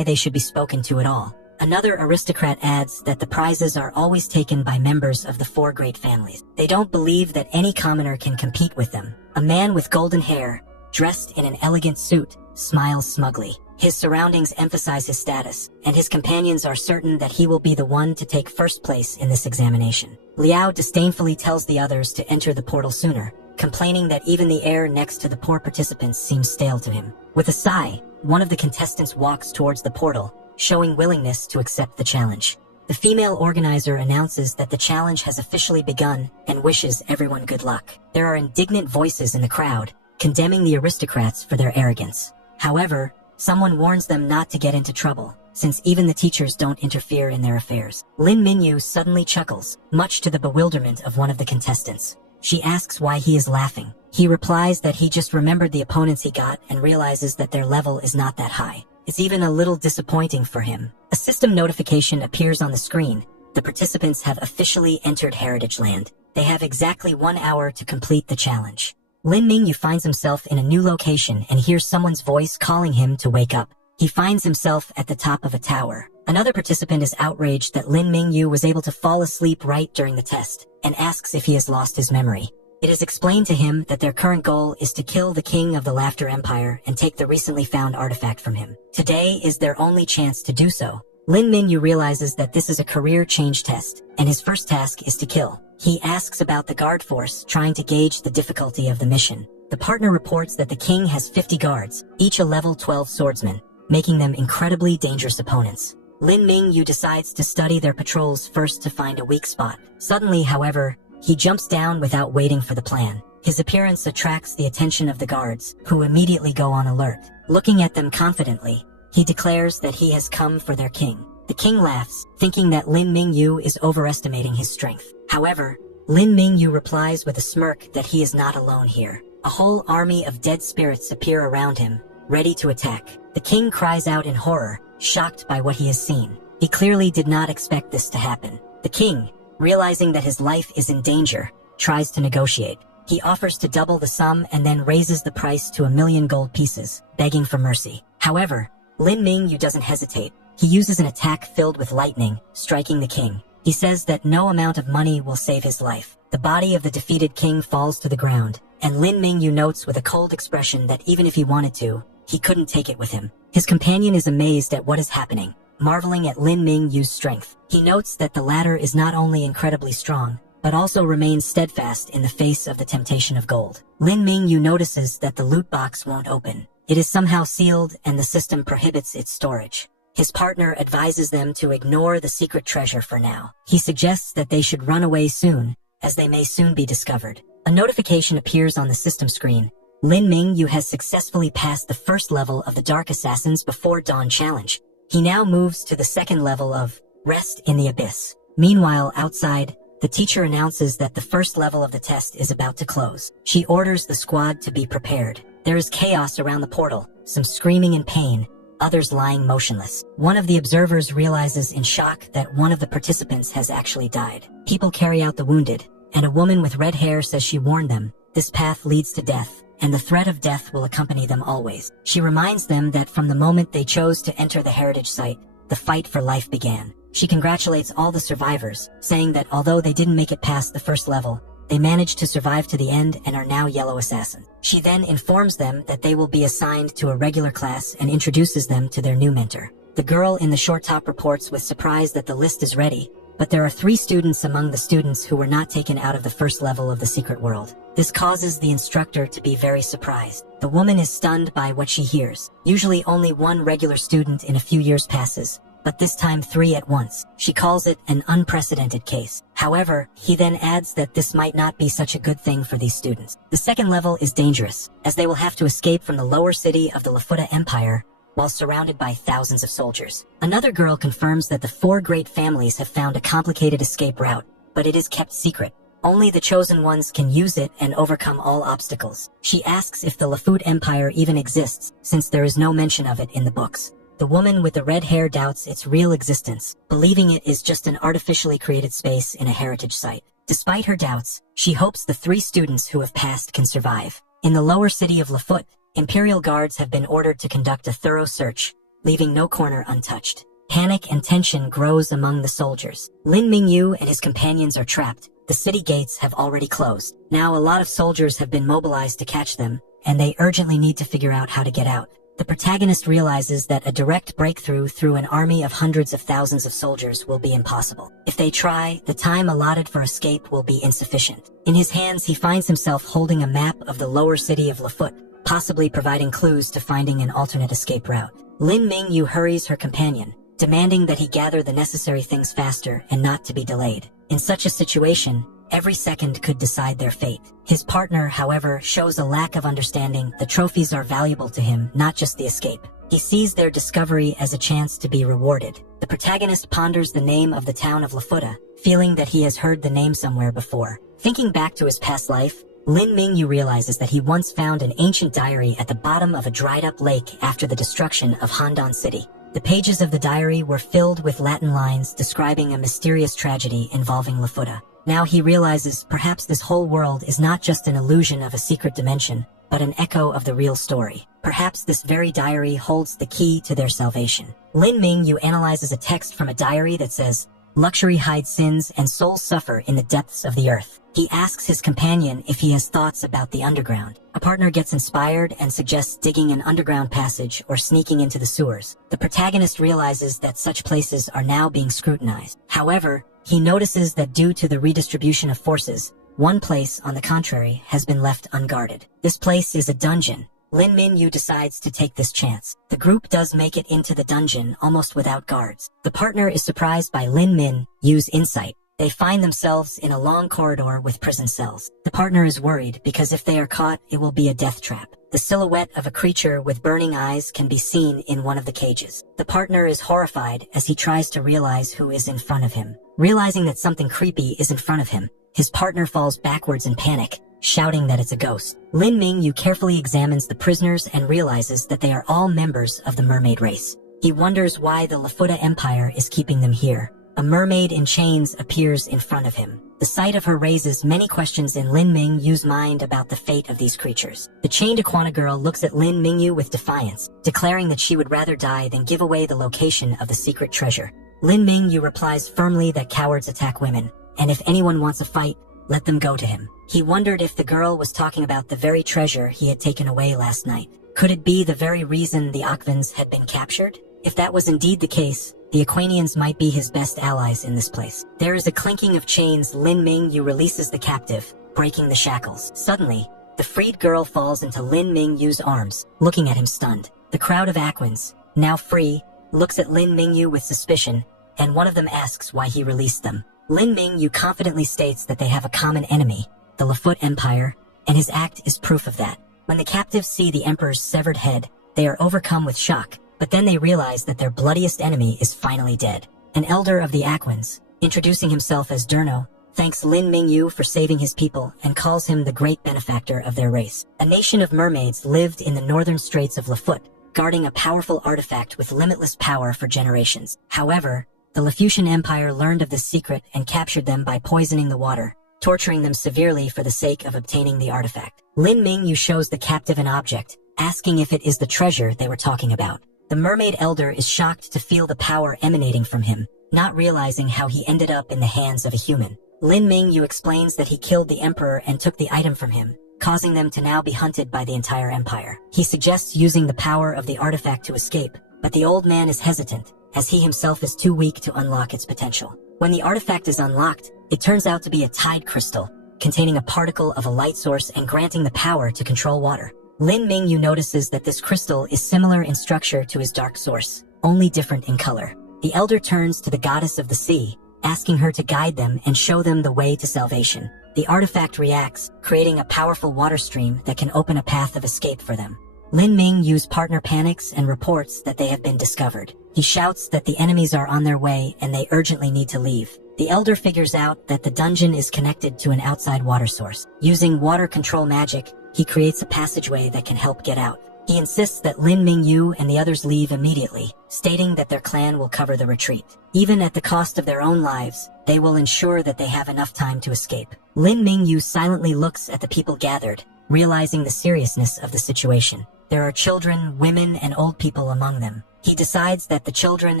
why they should be spoken to at all. Another aristocrat adds that the prizes are always taken by members of the 4 great families. They don't believe that any commoner can compete with them. A man with golden hair, dressed in an elegant suit, smiles smugly. His surroundings emphasize his status, and his companions are certain that he will be the one to take first place in this examination. Liao disdainfully tells the others to enter the portal sooner, complaining that even the air next to the poor participants seems stale to him. With a sigh, one of the contestants walks towards the portal, showing willingness to accept the challenge. The female organizer announces that the challenge has officially begun and wishes everyone good luck. There are indignant voices in the crowd, condemning the aristocrats for their arrogance. However, someone warns them not to get into trouble, since even the teachers don't interfere in their affairs. Lin Mingyu suddenly chuckles, much to the bewilderment of one of the contestants. She asks why he is laughing. He replies that he just remembered the opponents he got and realizes that their level is not that high. It's even a little disappointing for him. A system notification appears on the screen. The participants have officially entered Heritage Land. They have exactly 1 hour to complete the challenge. Lin Mingyu finds himself in a new location and hears someone's voice calling him to wake up. He finds himself at the top of a tower. Another participant is outraged that Lin Mingyu was able to fall asleep right during the test, and asks if he has lost his memory. It is explained to him that their current goal is to kill the king of the Laughter Empire and take the recently found artifact from him. Today is their only chance to do so. Lin Mingyu realizes that this is a career change test, and his first task is to kill. He asks about the guard force, trying to gauge the difficulty of the mission. The partner reports that the king has 50 guards, each a level 12 swordsman, making them incredibly dangerous opponents. Lin Mingyu decides to study their patrols first to find a weak spot. Suddenly, however, he jumps down without waiting for the plan. His appearance attracts the attention of the guards, who immediately go on alert. Looking at them confidently, he declares that he has come for their king. The king laughs, thinking that Lin Mingyu is overestimating his strength. However, Lin Mingyu replies with a smirk that he is not alone here. A whole army of dead spirits appear around him, ready to attack. The king cries out in horror, shocked by what he has seen. He clearly did not expect this to happen. The king, realizing that his life is in danger, tries to negotiate. He offers to double the sum and then raises the price to 1,000,000 gold pieces, begging for mercy. However, Lin Mingyu doesn't hesitate. He uses an attack filled with lightning, striking the king. He says that no amount of money will save his life. The body of the defeated king falls to the ground, and Lin Mingyu notes with a cold expression that even if he wanted to, he couldn't take it with him. His companion is amazed at what is happening, marveling at Lin Mingyu's strength. He notes that the latter is not only incredibly strong, but also remains steadfast in the face of the temptation of gold. Lin Mingyu notices that the loot box won't open. It is somehow sealed and the system prohibits its storage. His partner advises them to ignore the secret treasure for now. He suggests that they should run away soon, as they may soon be discovered. A notification appears on the system screen. Lin Mingyu has successfully passed the first level of the Dark Assassins Before Dawn challenge. He now moves to the second level of Rest in the Abyss. Meanwhile, outside, the teacher announces that the first level of the test is about to close. She orders the squad to be prepared. There is chaos around the portal, some screaming in pain, others lying motionless. One of the observers realizes in shock that one of the participants has actually died. People carry out the wounded, and a woman with red hair says she warned them. This path leads to death, and the threat of death will accompany them always. She reminds them that from the moment they chose to enter the heritage site, the fight for life began. She congratulates all the survivors, saying that although they didn't make it past the first level, they managed to survive to the end and are now yellow assassins. She then informs them that they will be assigned to a regular class and introduces them to their new mentor. The girl in the short top reports with surprise that the list is ready, but there are 3 students among the students who were not taken out of the first level of the secret world. This causes the instructor to be very surprised. The woman is stunned by what she hears. Usually only 1 regular student in a few years passes, but this time 3 at once. She calls it an unprecedented case. However, he then adds that this might not be such a good thing for these students. The second level is dangerous, as they will have to escape from the lower city of the Lafuta Empire while surrounded by thousands of soldiers. Another girl confirms that the 4 great families have found a complicated escape route, but it is kept secret. Only the chosen ones can use it and overcome all obstacles. She asks if the Lafut Empire even exists, since there is no mention of it in the books. The woman with the red hair doubts its real existence, believing it is just an artificially created space in a heritage site. Despite her doubts, she hopes the 3 students who have passed can survive. In the lower city of Lafut, Imperial guards have been ordered to conduct a thorough search, leaving no corner untouched. Panic and tension grows among the soldiers. Lin Mingyu and his companions are trapped. The city gates have already closed. Now a lot of soldiers have been mobilized to catch them, and they urgently need to figure out how to get out. The protagonist realizes that a direct breakthrough through an army of hundreds of thousands of soldiers will be impossible. If they try, the time allotted for escape will be insufficient. In his hands, he finds himself holding a map of the lower city of Lafut, possibly providing clues to finding an alternate escape route. Lin Mingyu hurries her companion, demanding that he gather the necessary things faster and not to be delayed. In such a situation, every second could decide their fate. His partner, however, shows a lack of understanding. The trophies are valuable to him, not just the escape. He sees their discovery as a chance to be rewarded. The protagonist ponders the name of the town of Lafuta, feeling that he has heard the name somewhere before. Thinking back to his past life, Lin Mingyu realizes that he once found an ancient diary at the bottom of a dried-up lake after the destruction of Handan City. The pages of the diary were filled with Latin lines describing a mysterious tragedy involving Lafuta. Now he realizes perhaps this whole world is not just an illusion of a secret dimension, but an echo of the real story. Perhaps this very diary holds the key to their salvation. Lin Mingyu analyzes a text from a diary that says, "Luxury hides sins and souls suffer in the depths of the earth." He asks his companion if he has thoughts about the underground. A partner gets inspired and suggests digging an underground passage or sneaking into the sewers. The protagonist realizes that such places are now being scrutinized. However, he notices that due to the redistribution of forces, one place, on the contrary, has been left unguarded. This place is a dungeon. Lin Mingyu decides to take this chance. The group does make it into the dungeon almost without guards. The partner is surprised by Lin Mingyu's insight. They find themselves in a long corridor with prison cells. The partner is worried because if they are caught, it will be a death trap. The silhouette of a creature with burning eyes can be seen in one of the cages. The partner is horrified as he tries to realize who is in front of him. Realizing that something creepy is in front of him, his partner falls backwards in panic, shouting that it's a ghost. Lin Mingyu carefully examines the prisoners and realizes that they are all members of the mermaid race. He wonders why the Lafuta Empire is keeping them here. A mermaid in chains appears in front of him. The sight of her raises many questions in Lin Mingyu's mind about the fate of these creatures. The chained Iguana girl looks at Lin Mingyu with defiance, declaring that she would rather die than give away the location of the secret treasure. Lin Mingyu replies firmly that cowards attack women, and if anyone wants a fight, let them go to him. He wondered if the girl was talking about the very treasure he had taken away last night. Could it be the very reason the Akvans had been captured? If that was indeed the case, the Aquanians might be his best allies in this place. There is a clinking of chains. Lin Mingyu releases the captive, breaking the shackles. Suddenly, the freed girl falls into Lin Mingyu's arms, looking at him stunned. The crowd of Aquans, now free, looks at Lin Mingyu with suspicion, and one of them asks why he released them. Lin Mingyu confidently states that they have a common enemy, the Lafut Empire, and his act is proof of that. When the captives see the Emperor's severed head, they are overcome with shock. But then they realize that their bloodiest enemy is finally dead. An elder of the Aquans, introducing himself as Durno, thanks Lin Mingyu for saving his people and calls him the great benefactor of their race. A nation of mermaids lived in the northern straits of Lafut, guarding a powerful artifact with limitless power for generations. However, the Lafutian Empire learned of this secret and captured them by poisoning the water, torturing them severely for the sake of obtaining the artifact. Lin Mingyu shows the captive an object, asking if it is the treasure they were talking about. The mermaid elder is shocked to feel the power emanating from him, not realizing how he ended up in the hands of a human. Lin Mingyu explains that he killed the emperor and took the item from him, causing them to now be hunted by the entire empire. He suggests using the power of the artifact to escape, but the old man is hesitant, as he himself is too weak to unlock its potential. When the artifact is unlocked, it turns out to be a tide crystal, containing a particle of a light source and granting the power to control water. Lin Mingyu notices that this crystal is similar in structure to his dark source, only different in color. The elder turns to the goddess of the sea, asking her to guide them and show them the way to salvation. The artifact reacts, creating a powerful water stream that can open a path of escape for them. Lin Mingyu's partner panics and reports that they have been discovered. He shouts that the enemies are on their way and they urgently need to leave. The elder figures out that the dungeon is connected to an outside water source. Using water control magic, he creates a passageway that can help get out. He insists that Lin Mingyu and the others leave immediately, stating that their clan will cover the retreat. Even at the cost of their own lives, they will ensure that they have enough time to escape. Lin Mingyu silently looks at the people gathered, realizing the seriousness of the situation. There are children, women, and old people among them. He decides that the children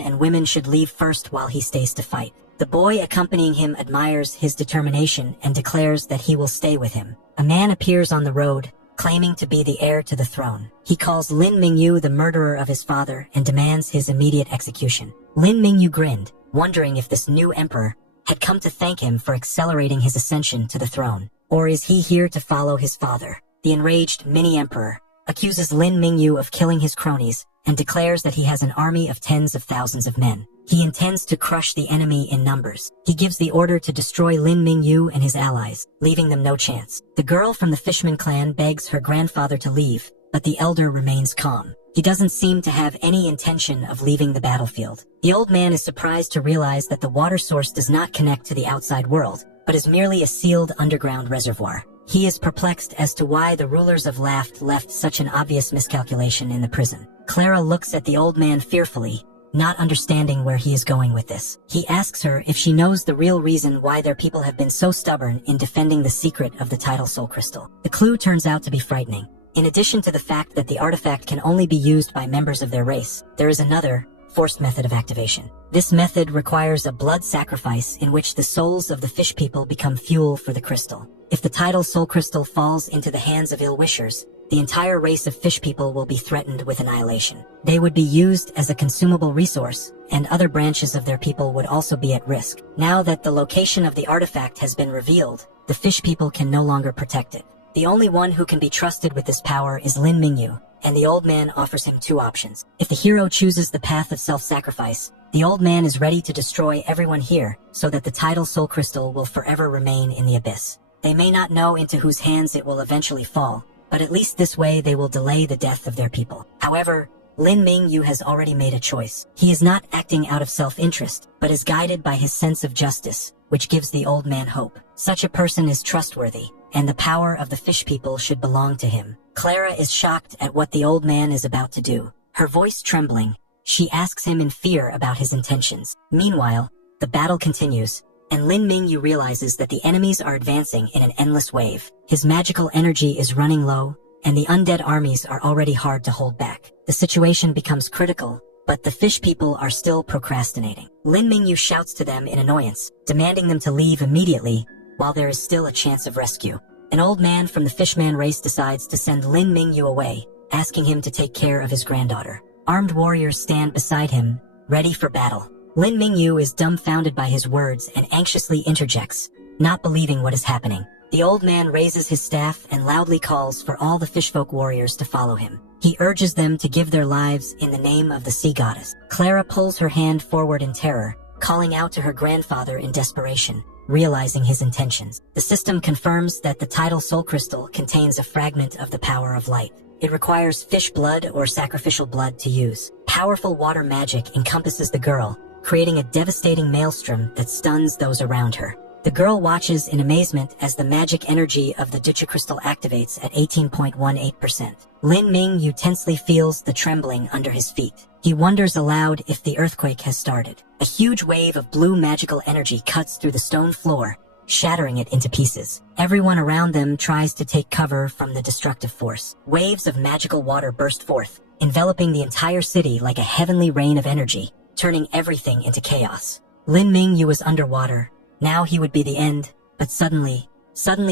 and women should leave first while he stays to fight. The boy accompanying him admires his determination and declares that he will stay with him. A man appears on the road, claiming to be the heir to the throne. He calls Lin Mingyu the murderer of his father and demands his immediate execution. Lin Mingyu grinned, wondering if this new emperor had come to thank him for accelerating his ascension to the throne. Or is he here to follow his father? The enraged mini-emperor accuses Lin Mingyu of killing his cronies and declares that he has an army of tens of thousands of men. He intends to crush the enemy in numbers. He gives the order to destroy Lin Mingyu and his allies, leaving them no chance. The girl from the Fishman clan begs her grandfather to leave, but the elder remains calm. He doesn't seem to have any intention of leaving the battlefield. The old man is surprised to realize that the water source does not connect to the outside world, but is merely a sealed underground reservoir. He is perplexed as to why the rulers of Laft left such an obvious miscalculation in the prison. Clara looks at the old man fearfully, not understanding where he is going with this. He asks her if she knows the real reason why their people have been so stubborn in defending the secret of the tidal soul crystal. The clue turns out to be frightening. In addition to the fact that the artifact can only be used by members of their race, there is another, forced method of activation. This method requires a blood sacrifice in which the souls of the fish people become fuel for the crystal. If the tidal soul crystal falls into the hands of ill-wishers, the entire race of fish people will be threatened with annihilation. They would be used as a consumable resource, and other branches of their people would also be at risk. Now that the location of the artifact has been revealed, the fish people can no longer protect it. The only one who can be trusted with this power is Lin Mingyu, and the old man offers him two options. If the hero chooses the path of self-sacrifice, the old man is ready to destroy everyone here, so that the tidal soul crystal will forever remain in the abyss. They may not know into whose hands it will eventually fall, but at least this way they will delay the death of their people. However, Lin Mingyu has already made a choice. He is not acting out of self-interest, but is guided by his sense of justice, which gives the old man hope. Such a person is trustworthy, and the power of the fish people should belong to him. Clara is shocked at what the old man is about to do. Her voice trembling, she asks him in fear about his intentions. Meanwhile, the battle continues, and Lin Mingyu realizes that the enemies are advancing in an endless wave. His magical energy is running low, and the undead armies are already hard to hold back. The situation becomes critical, but the fish people are still procrastinating. Lin Mingyu shouts to them in annoyance, demanding them to leave immediately, while there is still a chance of rescue. An old man from the fishman race decides to send Lin Mingyu away, asking him to take care of his granddaughter. Armed warriors stand beside him, ready for battle. Lin Mingyu is dumbfounded by his words and anxiously interjects, not believing what is happening. The old man raises his staff and loudly calls for all the fishfolk warriors to follow him. He urges them to give their lives in the name of the sea goddess. Clara pulls her hand forward in terror, calling out to her grandfather in desperation, realizing his intentions. The system confirms that the tidal soul crystal contains a fragment of the power of light. It requires fish blood or sacrificial blood to use. Powerful water magic encompasses the girl, creating a devastating maelstrom that stuns those around her. The girl watches in amazement as the magic energy of the Ducha crystal activates at 18.18%. Lin Mingyu tensely feels the trembling under his feet. He wonders aloud if the earthquake has started. A huge wave of blue magical energy cuts through the stone floor, shattering it into pieces. Everyone around them tries to take cover from the destructive force. Waves of magical water burst forth, enveloping the entire city like a heavenly rain of energy, turning everything into chaos. Lin Mingyu was underwater. Now he would be the end, but suddenly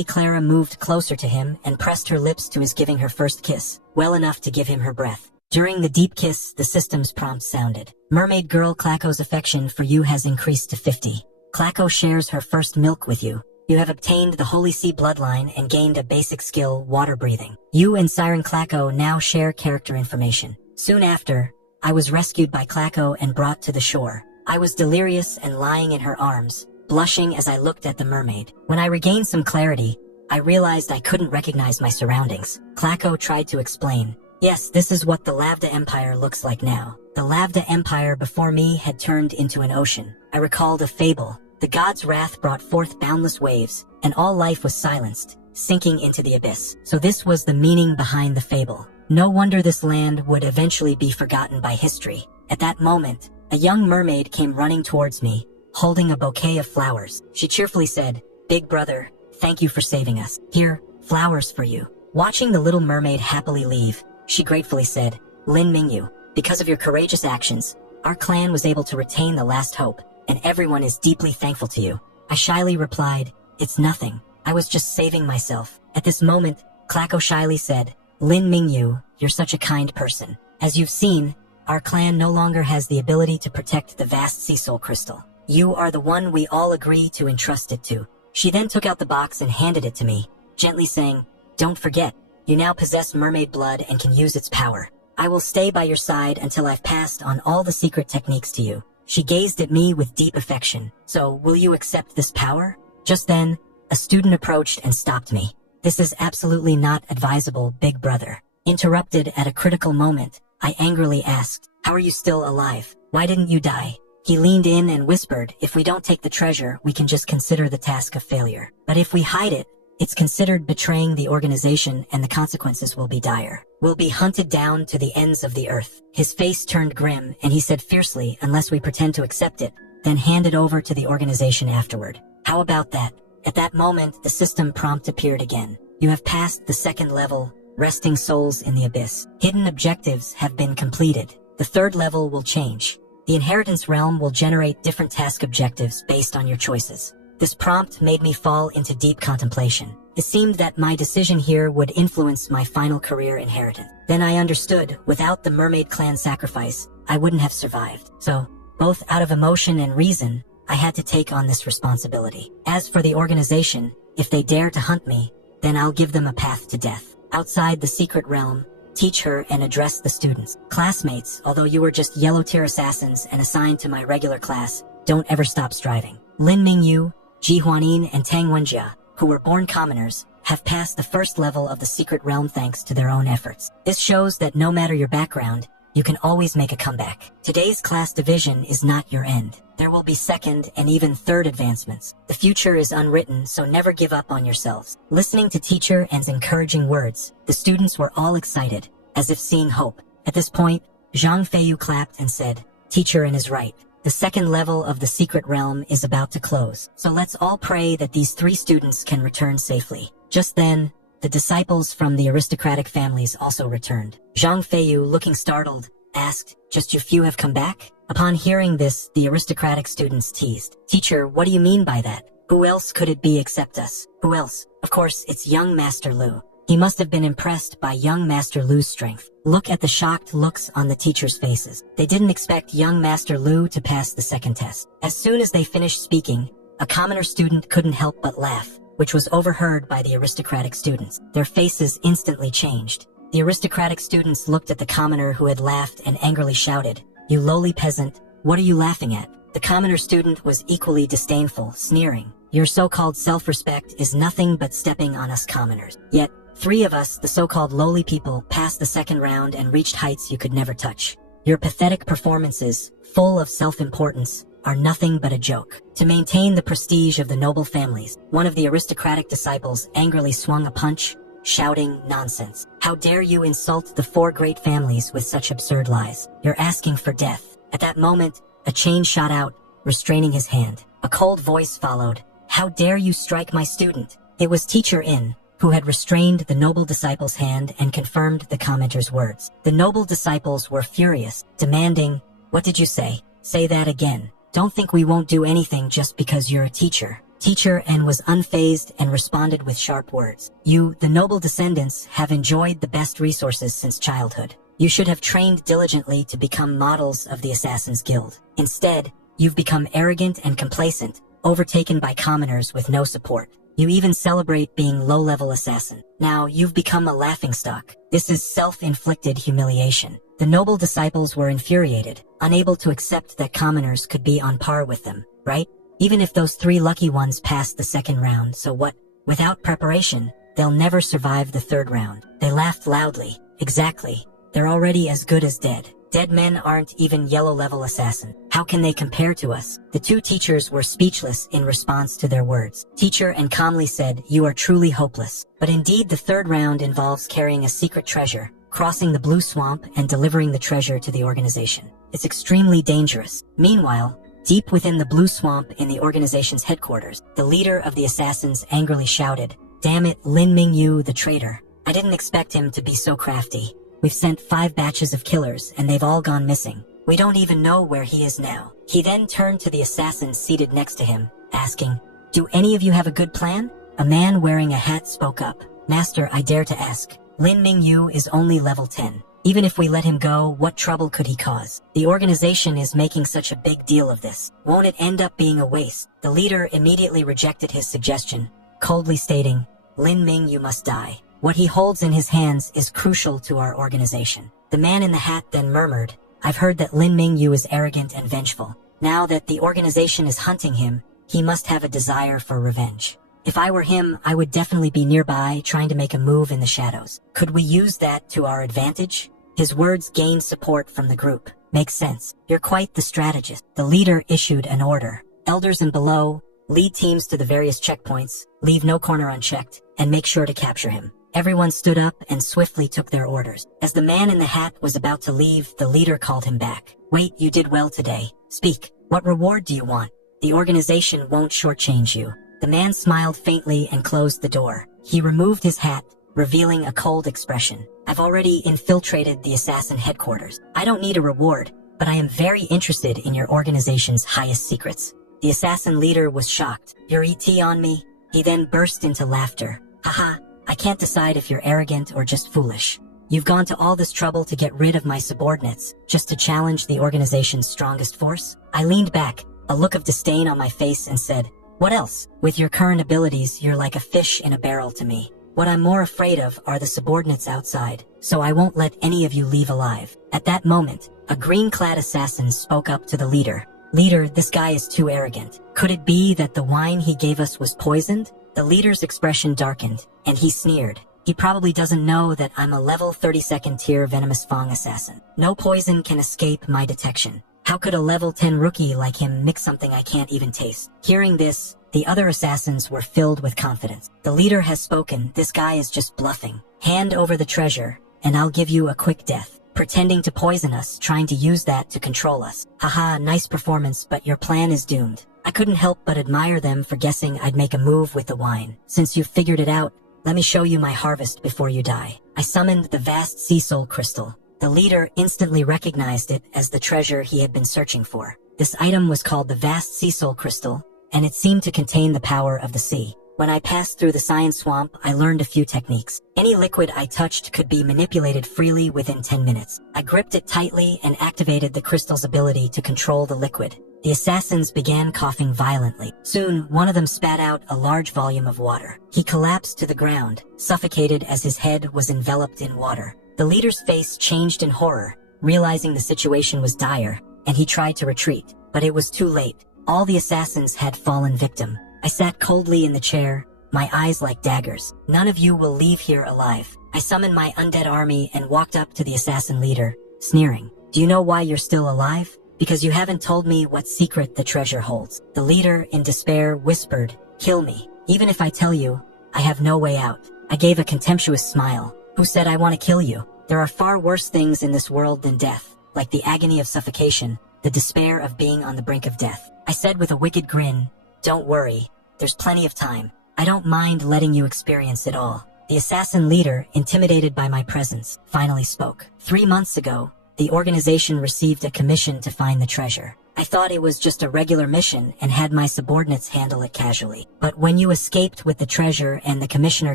Clara moved closer to him and pressed her lips to his giving her first kiss, well enough to give him her breath. During the deep kiss, the system's prompt sounded. Mermaid girl Klako's affection for you has increased to 50. Klako shares her first milk with you. You have obtained the Holy Sea bloodline and gained a basic skill, water breathing. You and Siren Klako now share character information. Soon after, I was rescued by Klako and brought to the shore. I was delirious and lying in her arms, blushing as I looked at the mermaid. When I regained some clarity, I realized I couldn't recognize my surroundings. Klako tried to explain. Yes, this is what the Lavda Empire looks like now. The Lavda Empire before me had turned into an ocean. I recalled a fable. The god's wrath brought forth boundless waves, and all life was silenced, sinking into the abyss. So this was the meaning behind the fable. No wonder this land would eventually be forgotten by history. At that moment, a young mermaid came running towards me, holding a bouquet of flowers. She cheerfully said, "Big brother, thank you for saving us. Here, flowers for you." Watching the little mermaid happily leave, she gratefully said, "Lin Mingyu, Because of your courageous actions, our clan was able to retain the last hope, and everyone is deeply thankful to you. I shyly replied, "It's nothing. I was just saving myself." At this moment, Klako shyly said, "Lin Mingyu, you're such a kind person. As you've seen, our clan no longer has the ability to protect the vast sea soul crystal. You are the one we all agree to entrust it to." She then took out the box and handed it to me, gently saying, "Don't forget, you now possess mermaid blood and can use its power. I will stay by your side until I've passed on all the secret techniques to you." She gazed at me with deep affection. "So, will you accept this power?" Just then, a student approached and stopped me. "This is absolutely not advisable, big brother." Interrupted at a critical moment, I angrily asked, "How are you still alive? Why didn't you die?" He leaned in and whispered, "If we don't take the treasure, we can just consider the task a failure. But if we hide it, it's considered betraying the organization and the consequences will be dire. We'll be hunted down to the ends of the earth." His face turned grim and he said fiercely, "Unless we pretend to accept it, then hand it over to the organization afterward. How about that?" At that moment, the system prompt appeared again. "You have passed the second level, Resting Souls in the Abyss. Hidden objectives have been completed. The third level will change. The inheritance realm will generate different task objectives based on your choices." This prompt made me fall into deep contemplation. It seemed that my decision here would influence my final career inheritance. Then I understood, without the mermaid clan sacrifice, I wouldn't have survived. So, both out of emotion and reason, I had to take on this responsibility. As for the organization, if they dare to hunt me, then I'll give them a path to death. Outside the secret realm, teach her and address the students. "Classmates, although you were just yellow tier assassins and assigned to my regular class, don't ever stop striving. Lin Mingyu, Ji Huanin, and Tang Wenjia, who were born commoners, have passed the first level of the secret realm thanks to their own efforts. This shows that no matter your background, you can always make a comeback. Today's class division is not your end. There will be second and even third advancements. The future is unwritten, so never give up on yourselves." Listening to teacher N's encouraging words, the students were all excited, as if seeing hope. At this point, Zhang Feiyu clapped and said, "Teacher N is right. The second level of the secret realm is about to close. So let's all pray that these 3 students can return safely." Just then, the disciples from the aristocratic families also returned. Zhang Feiyu, looking startled, asked, "Just you few have come back?" Upon hearing this, the aristocratic students teased, "Teacher, what do you mean by that? Who else could it be except us?" "Who else? Of course, it's young Master Lu. He must have been impressed by young Master Lu's strength." Look at the shocked looks on the teachers' faces. They didn't expect young Master Lu to pass the second test. As soon as they finished speaking, a commoner student couldn't help but laugh, which was overheard by the aristocratic students. Their faces instantly changed. The aristocratic students looked at the commoner who had laughed and angrily shouted, "You lowly peasant, what are you laughing at?" The commoner student was equally disdainful, sneering, "Your so-called self-respect is nothing but stepping on us commoners. Yet, 3 of us, the so-called lowly people, passed the second round and reached heights you could never touch. Your pathetic performances, full of self-importance, are nothing but a joke." To maintain the prestige of the noble families, one of the aristocratic disciples angrily swung a punch, shouting, "Nonsense. How dare you insult the 4 great families with such absurd lies? You're asking for death." At that moment, a chain shot out, restraining his hand. A cold voice followed, "How dare you strike my student?" It was Teacher In, who had restrained the noble disciple's hand and confirmed the commenter's words. The noble disciples were furious, demanding, "What did you say? Say that again. Don't think we won't do anything just because you're a teacher." Teacher N was unfazed and responded with sharp words. "You, the noble descendants, have enjoyed the best resources since childhood. You should have trained diligently to become models of the Assassin's Guild. Instead, you've become arrogant and complacent, overtaken by commoners with no support. You even celebrate being low-level assassin. Now you've become a laughingstock. This is self-inflicted humiliation." The noble disciples were infuriated, unable to accept that commoners could be on par with them, right? Even if those 3 lucky ones passed the second round, so what? Without preparation, they'll never survive the third round. They laughed loudly. "Exactly. They're already as good as dead. Dead men aren't even yellow-level assassin. How can they compare to us?" The 2 teachers were speechless in response to their words. Teacher N calmly said, "You are truly hopeless. But indeed the third round involves carrying a secret treasure, crossing the blue swamp and delivering the treasure to the organization. It's extremely dangerous." Meanwhile, deep within the blue swamp in the organization's headquarters, the leader of the assassins angrily shouted, "Damn it, Lin Mingyu, the traitor. I didn't expect him to be so crafty. We've sent 5 batches of killers and they've all gone missing. We don't even know where he is now." He then turned to the assassins seated next to him, asking, "Do any of you have a good plan?" A man wearing a hat spoke up. "Master, I dare to ask. Lin Mingyu is only level 10. Even if we let him go, what trouble could he cause? The organization is making such a big deal of this. Won't it end up being a waste?" The leader immediately rejected his suggestion, coldly stating, "Lin Mingyu must die. What he holds in his hands is crucial to our organization." The man in the hat then murmured, "I've heard that Lin Mingyu is arrogant and vengeful. Now that the organization is hunting him, he must have a desire for revenge. If I were him, I would definitely be nearby trying to make a move in the shadows. Could we use that to our advantage?" His words gained support from the group. "Makes sense. You're quite the strategist." The leader issued an order. "Elders and below, lead teams to the various checkpoints, leave no corner unchecked, and make sure to capture him." Everyone stood up and swiftly took their orders. As the man in the hat was about to leave, the leader called him back. "Wait, you did well today. Speak. What reward do you want? The organization won't shortchange you." The man smiled faintly and closed the door. He removed his hat, revealing a cold expression. "I've already infiltrated the assassin headquarters. I don't need a reward, but I am very interested in your organization's highest secrets." The assassin leader was shocked. "You're ET on me?" He then burst into laughter. "Haha, I can't decide if you're arrogant or just foolish. You've gone to all this trouble to get rid of my subordinates, just to challenge the organization's strongest force?" I leaned back, a look of disdain on my face, and said, "What else? With your current abilities, you're like a fish in a barrel to me. What I'm more afraid of are the subordinates outside, so I won't let any of you leave alive." At that moment, a green-clad assassin spoke up to the leader. "Leader, this guy is too arrogant. Could it be that the wine he gave us was poisoned?" The leader's expression darkened, and he sneered. "He probably doesn't know that I'm a level 32nd tier venomous Fang assassin. No poison can escape my detection. How could a level 10 rookie like him mix something I can't even taste?" Hearing this, the other assassins were filled with confidence. "The leader has spoken. This guy is just bluffing. Hand over the treasure, and I'll give you a quick death. Pretending to poison us, trying to use that to control us. Haha, nice performance, but your plan is doomed." I couldn't help but admire them for guessing I'd make a move with the wine. "Since you've figured it out, let me show you my harvest before you die." I summoned the vast sea soul crystal. The leader instantly recognized it as the treasure he had been searching for. This item was called the vast sea soul crystal, and it seemed to contain the power of the sea. When I passed through the science swamp, I learned a few techniques. Any liquid I touched could be manipulated freely within 10 minutes. I gripped it tightly and activated the crystal's ability to control the liquid. The assassins began coughing violently. Soon, one of them spat out a large volume of water. He collapsed to the ground, suffocated as his head was enveloped in water. The leader's face changed in horror, realizing the situation was dire, and he tried to retreat, but it was too late. All the assassins had fallen victim. I sat coldly in the chair, my eyes like daggers. "None of you will leave here alive." I summoned my undead army and walked up to the assassin leader, sneering. "Do you know why you're still alive? Because you haven't told me what secret the treasure holds." The leader, in despair, whispered, "Kill me. Even if I tell you, I have no way out." I gave a contemptuous smile. "Who said I want to kill you? There are far worse things in this world than death, like the agony of suffocation, the despair of being on the brink of death." I said with a wicked grin, "Don't worry, there's plenty of time. I don't mind letting you experience it all." The assassin leader, intimidated by my presence, finally spoke. 3 months ago, the organization received a commission to find the treasure. I thought it was just a regular mission and had my subordinates handle it casually. But when you escaped with the treasure and the commissioner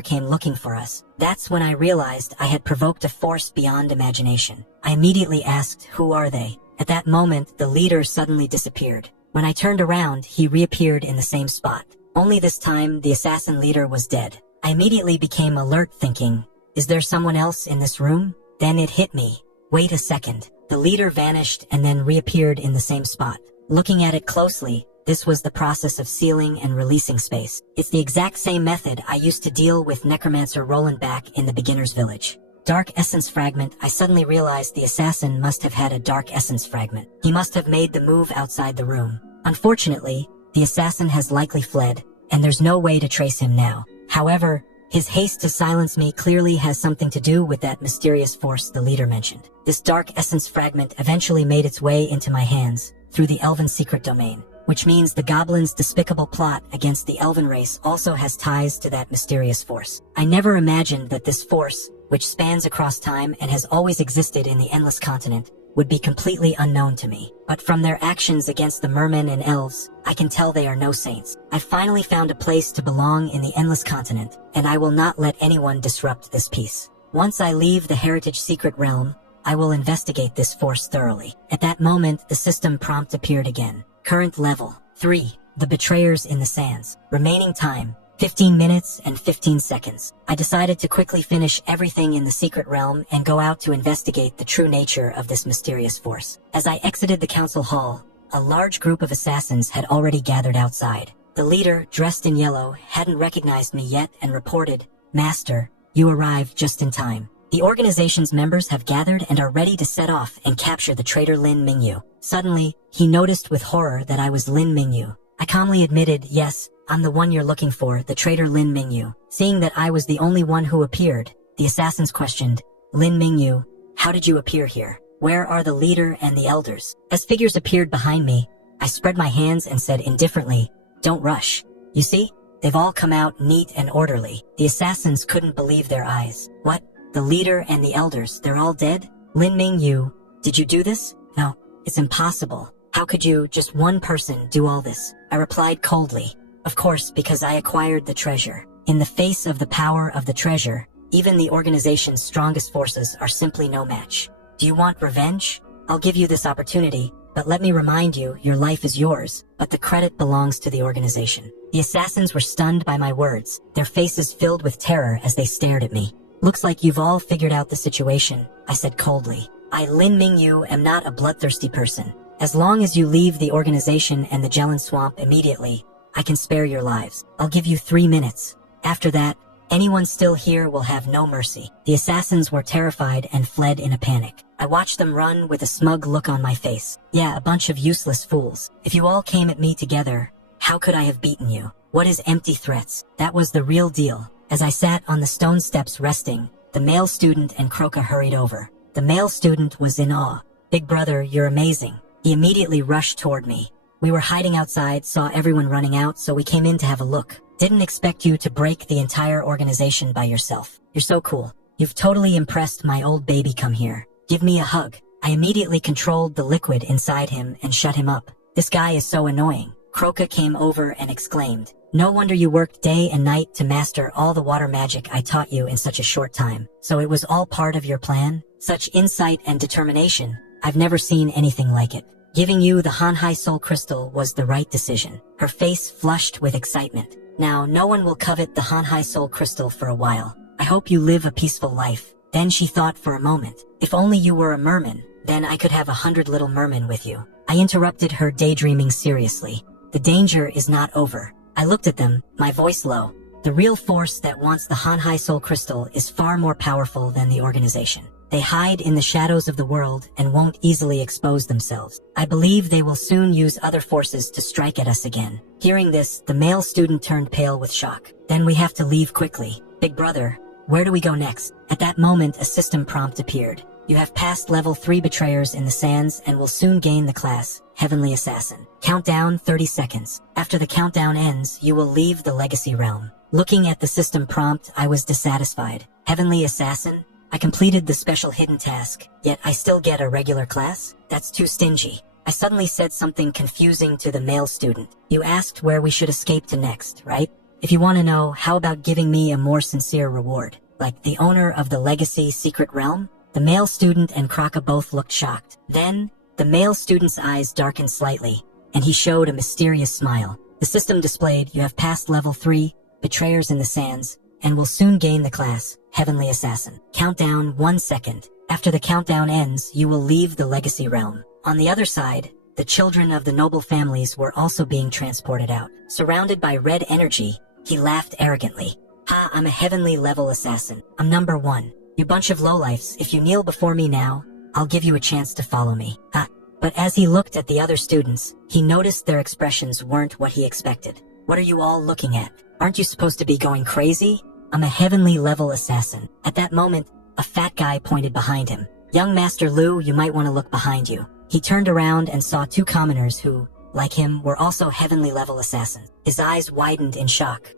came looking for us, that's when I realized I had provoked a force beyond imagination. I immediately asked, "Who are they?" At that moment, the leader suddenly disappeared. When I turned around, he reappeared in the same spot. Only this time, the assassin leader was dead. I immediately became alert, thinking, "Is there someone else in this room?" Then it hit me. Wait a second. The leader vanished and then reappeared in the same spot. Looking at it closely, this was the process of sealing and releasing space. It's the exact same method I used to deal with Necromancer Roland back in the beginner's village. Dark essence fragment. I suddenly realized the assassin must have had a dark essence fragment. He must have made the move outside the room. Unfortunately, the assassin has likely fled, and there's no way to trace him now. However, his haste to silence me clearly has something to do with that mysterious force the leader mentioned. This dark essence fragment eventually made its way into my hands through the Elven secret domain, which means the goblin's despicable plot against the Elven race also has ties to that mysterious force. I never imagined that this force, which spans across time and has always existed in the Endless Continent, would be completely unknown to me. But from their actions against the mermen and elves, I can tell they are no saints. I finally found a place to belong in the Endless Continent, and I will not let anyone disrupt this peace. Once I leave the Heritage Secret Realm, I will investigate this force thoroughly. At that moment, the system prompt appeared again. Current level 3. The Betrayers in the Sands. Remaining time 15 minutes and 15 seconds. I decided to quickly finish everything in the secret realm and go out to investigate the true nature of this mysterious force. As I exited the council hall, a large group of assassins had already gathered outside. The leader, dressed in yellow, hadn't recognized me yet and reported, "Master, you arrived just in time. The organization's members have gathered and are ready to set off and capture the traitor Lin Mingyu." Suddenly, he noticed with horror that I was Lin Mingyu. I calmly admitted, "Yes, I'm the one you're looking for, the traitor Lin Mingyu." Seeing that I was the only one who appeared, the assassins questioned, "Lin Mingyu, how did you appear here? Where are the leader and the elders?" As figures appeared behind me, I spread my hands and said indifferently, "Don't rush. You see, they've all come out neat and orderly." The assassins couldn't believe their eyes. "What? The leader and the elders, they're all dead? Lin Mingyu, did you do this?" "No, it's impossible. How could you, just one person, do all this?" I replied coldly. "Of course, because I acquired the treasure. In the face of the power of the treasure, even the organization's strongest forces are simply no match. Do you want revenge? I'll give you this opportunity, but let me remind you, your life is yours, but the credit belongs to the organization." The assassins were stunned by my words, their faces filled with terror as they stared at me. "Looks like you've all figured out the situation," I said coldly. "I, Lin Mingyu, am not a bloodthirsty person. As long as you leave the organization and the Jelin Swamp immediately, I can spare your lives. I'll give you 3 minutes. After that, anyone still here will have no mercy." The assassins were terrified and fled in a panic. I watched them run with a smug look on my face. "Yeah, a bunch of useless fools. If you all came at me together, how could I have beaten you? What is empty threats? That was the real deal." As I sat on the stone steps resting, the male student and Croca hurried over. The male student was in awe. "Big brother, you're amazing." He immediately rushed toward me. "We were hiding outside, saw everyone running out, so we came in to have a look. Didn't expect you to break the entire organization by yourself. You're so cool. You've totally impressed my old baby. Come here. Give me a hug." I immediately controlled the liquid inside him and shut him up. "This guy is so annoying." Croca came over and exclaimed, "No wonder you worked day and night to master all the water magic I taught you in such a short time. So it was all part of your plan? Such insight and determination. I've never seen anything like it. Giving you the Hanhai Soul Crystal was the right decision." Her face flushed with excitement. "Now, no one will covet the Hanhai Soul Crystal for a while. I hope you live a peaceful life." Then she thought for a moment. "If only you were a merman, then I could have 100 little mermen with you." I interrupted her daydreaming seriously. "The danger is not over." I looked at them, my voice low. "The real force that wants the Hanhai Soul Crystal is far more powerful than the organization. They hide in the shadows of the world and won't easily expose themselves. I believe they will soon use other forces to strike at us again." Hearing this, the male student turned pale with shock. "Then we have to leave quickly. Big brother, where do we go next?" At that moment, a system prompt appeared. "You have passed level 3 Betrayers in the Sands and will soon gain the class Heavenly Assassin. Countdown 30 seconds. After the countdown ends, you will leave the Legacy Realm." Looking at the system prompt, I was dissatisfied. Heavenly Assassin? I completed the special hidden task, yet I still get a regular class? That's too stingy. I suddenly said something confusing to the male student. "You asked where we should escape to next, right? If you want to know, how about giving me a more sincere reward? Like the owner of the Legacy Secret Realm?" The male student and Croca both looked shocked. Then, the male student's eyes darkened slightly, and he showed a mysterious smile. The system displayed, "You have passed level 3, Betrayers in the Sands, and will soon gain the class Heavenly Assassin. Countdown 1 second. After the countdown ends, you will leave the Legacy Realm." On the other side, the children of the noble families were also being transported out. Surrounded by red energy, he laughed arrogantly. "Ha, I'm a heavenly level assassin. I'm number 1. You bunch of lowlifes, if you kneel before me now, I'll give you a chance to follow me." Ha! But as he looked at the other students, he noticed their expressions weren't what he expected. "What are you all looking at? Aren't you supposed to be going crazy? I'm a heavenly level assassin." At that moment, a fat guy pointed behind him. "Young Master Lu, you might want to look behind you." He turned around and saw 2 commoners who, like him, were also heavenly level assassins. His eyes widened in shock.